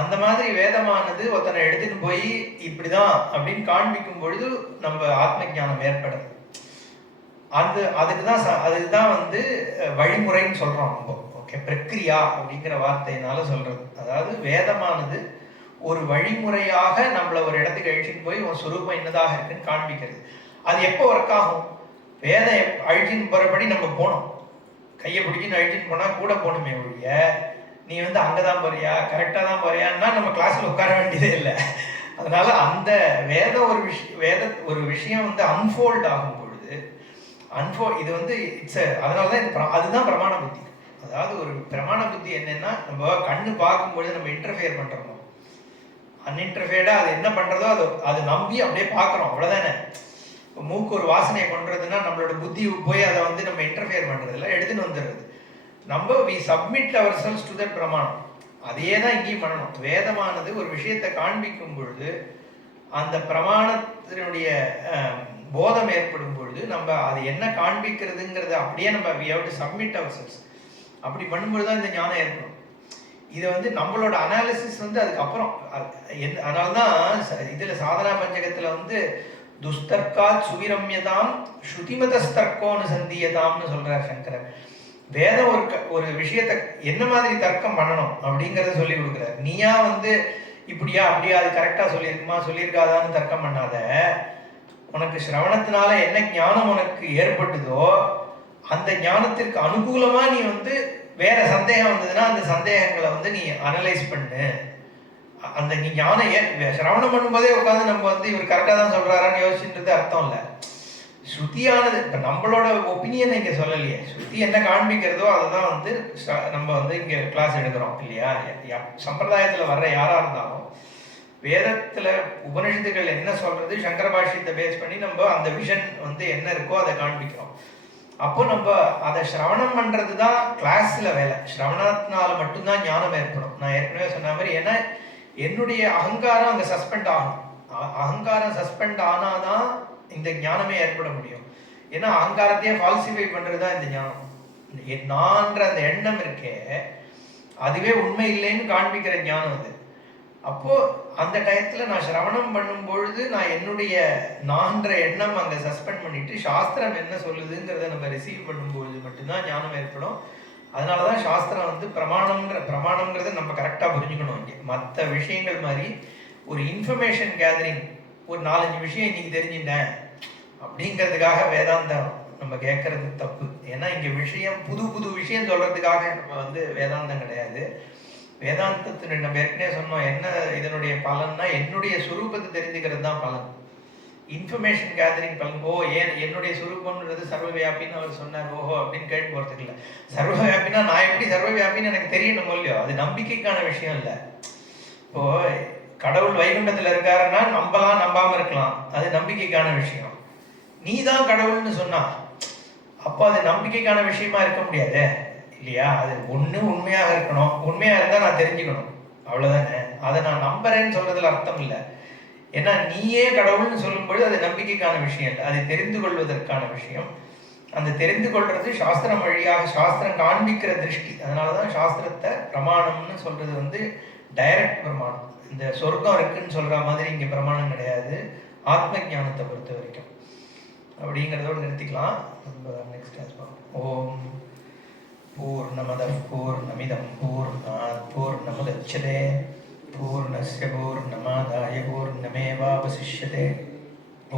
அந்த மாதிரி வேதமானது ஒருத்தனை எடுத்துட்டு போய் இப்படிதான் அப்படின்னு காண்பிக்கும் பொழுது நம்ம ஆத்ம ஞானம் ஏற்படுது. அதுதான் வந்து வழிமுறைன்னு சொல்றோம் நம்ம. ஓகே, பிரக்ரியா அப்படிங்கிற வார்த்தையினால சொல்றது. அதாவது வேதமானது ஒரு வழிமுறையாக நம்மள ஒரு இடத்துக்கு அழிச்சின்னு போய் உன் சுரூபம் என்னதாக இருக்குன்னு காண்பிக்கிறது. அது எப்போ ஒர்க் ஆகும்? வேதம் அழிச்சின்னு போறபடி நம்ம போனோம், கையை பிடிச்சின்னு அழிச்சின்னு போனா கூட போகணுமே ஒழிய, நீ வந்து அங்கதான் போறியா கரெக்டா தான் போறியான்னா நம்ம கிளாஸ்ல உட்கார வேண்டியதே இல்லை. அதனால அந்த ஒரு விஷயம் வந்து அன்ஃபோல்ட் ஆகும் பொழுது இது வந்து அதனாலதான் அதுதான் பிரமாண புத்தி. அதாவது ஒரு பிரமாண புத்தி என்னன்னா, நம்ம கண்ணு பார்க்கும்பொழுது நம்ம இன்டர்ஃபியர் பண்றோம், அன்இன்டர்ஃபியர்டா அது என்ன பண்றதோ அது நம்பி அப்படியே பார்க்குறோம், அவ்வளோதானே. இப்போ மூக்கு ஒரு வாசனை பண்றதுன்னா நம்மளோட புத்தி போய் அதை வந்து நம்ம இன்டர்ஃபியர் பண்றது இல்லை, எடுத்துன்னு வந்துடுறது. நம்ம we submit ourselves to that பிரமாணம். அதையே தான் இங்கேயும் பண்ணணும். வேதமானது ஒரு விஷயத்தை காண்பிக்கும் பொழுது அந்த பிரமாணத்தினுடைய போதம் ஏற்படும் பொழுது நம்ம அது என்ன காண்பிக்கிறதுங்கிறத அப்படியே நம்ம we have to submit ourselves. அப்படி பண்ணும்பொழுது தான் இந்த ஞானம் ஏற்படும். இதை வந்து நம்மளோட அனாலிசிஸ் வந்து அதுக்கப்புறம். அதனால்தான் இதுல சாதனா பஞ்சகத்துல வந்து துஸ்தர்காத் சுவிரம்யதாம் ஸ்ருதிமதஸ்தர்க்கோன்னு சந்தியதாம்னு சொல்றார் சங்கரர். வேதம் ஒரு விஷயத்தை என்ன மாதிரி தர்க்கம் பண்ணணும் அப்படிங்கறத சொல்லி கொடுக்குறாரு. நீயா வந்து இப்படியா அப்படியா அது கரெக்டா சொல்லியிருக்குமா சொல்லியிருக்காதான்னு தர்க்கம் பண்ணாத. உனக்கு சிரவணத்தினால என்ன ஞானம் உனக்கு ஏற்பட்டுதோ அந்த ஞானத்திற்கு அனுகூலமா நீ வந்து வேற சந்தேகம் வந்ததுன்னா அந்த சந்தேகங்களை வந்து நீ அனலைஸ் பண்ணு. அந்த நீ ஞானம் சிரவணம் பண்ணும்போதே உட்காந்து நம்ம வந்து இவர் கரெக்டா தான் சொல்றாரான்னு யோசிச்சுன்றது அர்த்தம் இல்லை. ஸ்ருதியானது இப்ப நம்மளோட ஒப்பீனியன் இங்க சொல்லலையே, ஸ்ருதி என்ன காண்பிக்கிறதோ அதுதான் வந்து நம்ம வந்து இங்க கிளாஸ் எடுக்கிறோம் இல்லையா. சம்பிரதாயத்துல வர்ற யாரா இருந்தாலும் வேதத்துல உபனிஷத்துகள் என்ன சொல்றது, சங்கர பாஷ்யத்தை பேஸ் பண்ணி நம்ம அந்த விஷன் வந்து என்ன இருக்கோ அதை காண்பிக்கிறோம். அப்போ நம்ம அதை சிரவணம் பண்றது தான் கிளாஸ்ல வேலை. சிரவணத்தினால மட்டும்தான் ஞானம் ஏற்படும். நான் ஏற்கனவே சொன்ன மாதிரி, ஏன்னா என்னுடைய அகங்காரம் அங்க சஸ்பெண்ட் ஆகணும். அகங்காரம் சஸ்பெண்ட் ஆனாதான் இந்த ஞானமே ஏற்பட முடியும். ஏன்னா அகங்காரத்தையே ஃபால்சிஃபை பண்றதுதான் இந்த ஞானம். நான்ற அந்த எண்ணம் இருக்கே, அதுவே உண்மை இல்லைன்னு காண்பிக்கிற ஞானம் அது. அப்போ அந்த டயத்துல நான் சிரவணம் பண்ணும் பொழுது நான் என்னுடைய நான்ற எண்ணம் அங்க சஸ்பெண்ட் பண்ணிட்டு சாஸ்திரம் என்ன சொல்லுதுங்கிறத நம்ம ரிசீவ் பண்ணும்பொழுது மட்டும்தான் ஞானம் ஏற்படும். அதனாலதான் சாஸ்திரம் வந்து பிரமாணம்ங்கிறத நம்ம கரெக்டா புரிஞ்சுக்கணும். இங்கே மற்ற விஷயங்கள் மாதிரி ஒரு இன்ஃபர்மேஷன் கேதரிங், ஒரு 4-5 விஷயம் இன்னைக்கு தெரிஞ்சுட்டேன் அப்படிங்கிறதுக்காக வேதாந்தம் நம்ம கேட்கறது தப்பு. ஏன்னா இங்க விஷயம் புது விஷயம் சொல்றதுக்காக நம்ம வந்து வேதாந்தம் கிடையாது. வேதாந்தத்தின் நம்ம ஏற்கனவே சொன்னோம் என்ன இதனுடைய பலன்னா, என்னுடைய சுரூபத்தை தெரிஞ்சுக்கிறது தான் பலன். இன்ஃபர்மேஷன் கேதரிங் பலன். என்னுடைய சுரூபம்ன்றது சர்வவியாபின்னு அவர் சொன்னார், ஓஹோ அப்படின்னு கேட்டு போறதுக்கு இல்லை. சர்வவியாபினா நான் எப்படி சர்வவியாபின்னு எனக்கு தெரியணும் இல்லையோ, அது நம்பிக்கைக்கான விஷயம் இல்லை. இப்போ கடவுள் வைகுண்டத்துல இருக்காருன்னா நம்பலாம் நம்பாம இருக்கலாம், அது நம்பிக்கைக்கான விஷயம். நீ தான் கடவுள்னு சொன்னா அப்போ அது நம்பிக்கைக்கான விஷயமா இருக்க முடியாது இல்லையா. அது உண்மையாக இருக்கணும், உண்மையா இருந்தா நான் தெரிஞ்சுக்கணும், அவ்வளவுதானே. அதை நான் நம்புறேன்னு சொல்றதுல அர்த்தம் இல்லை. ஏன்னா நீயே கடவுள்னு சொல்லும்பொழுது அது நம்பிக்கைக்கான விஷயம் இல்லை, அது தெரிந்து கொள்வதற்கான விஷயம். அந்த தெரிந்து கொள்றது சாஸ்திரம் வழியாக, சாஸ்திரம் காண்பிக்கிற திருஷ்டி. அதனாலதான் சாஸ்திரத்தை பிரமாணம்னு சொல்றது வந்து டைரக்ட் பிரமாணம். இந்த சொர்க்கம் இருக்குன்னு சொல்ற மாதிரி இங்க பிரமாணம் கிடையாது ஆத்ம ஞானத்தை பொறுத்த வரைக்கும். அப்படிங்கிறதோடு நிறுத்திக்கலாம். நம்ம நெக்ஸ்ட் கிளாஸ் பார்ப்போம். ஓம் பூர்ணமத பூர்ணமிதம் பூர்ணாத் பூர்ணமுதச்யதே பூர்ணஸ்ய பூர்ணமாதாய பூர்ணமேவாவசிஷ்யதே.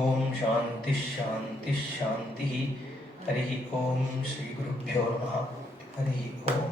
ஓம் சாந்தி ஷாந்தி ஷாந்தி. ஹரி ஓம் ஸ்ரீ குருभ्यो நமः. ஹரி ஓம்.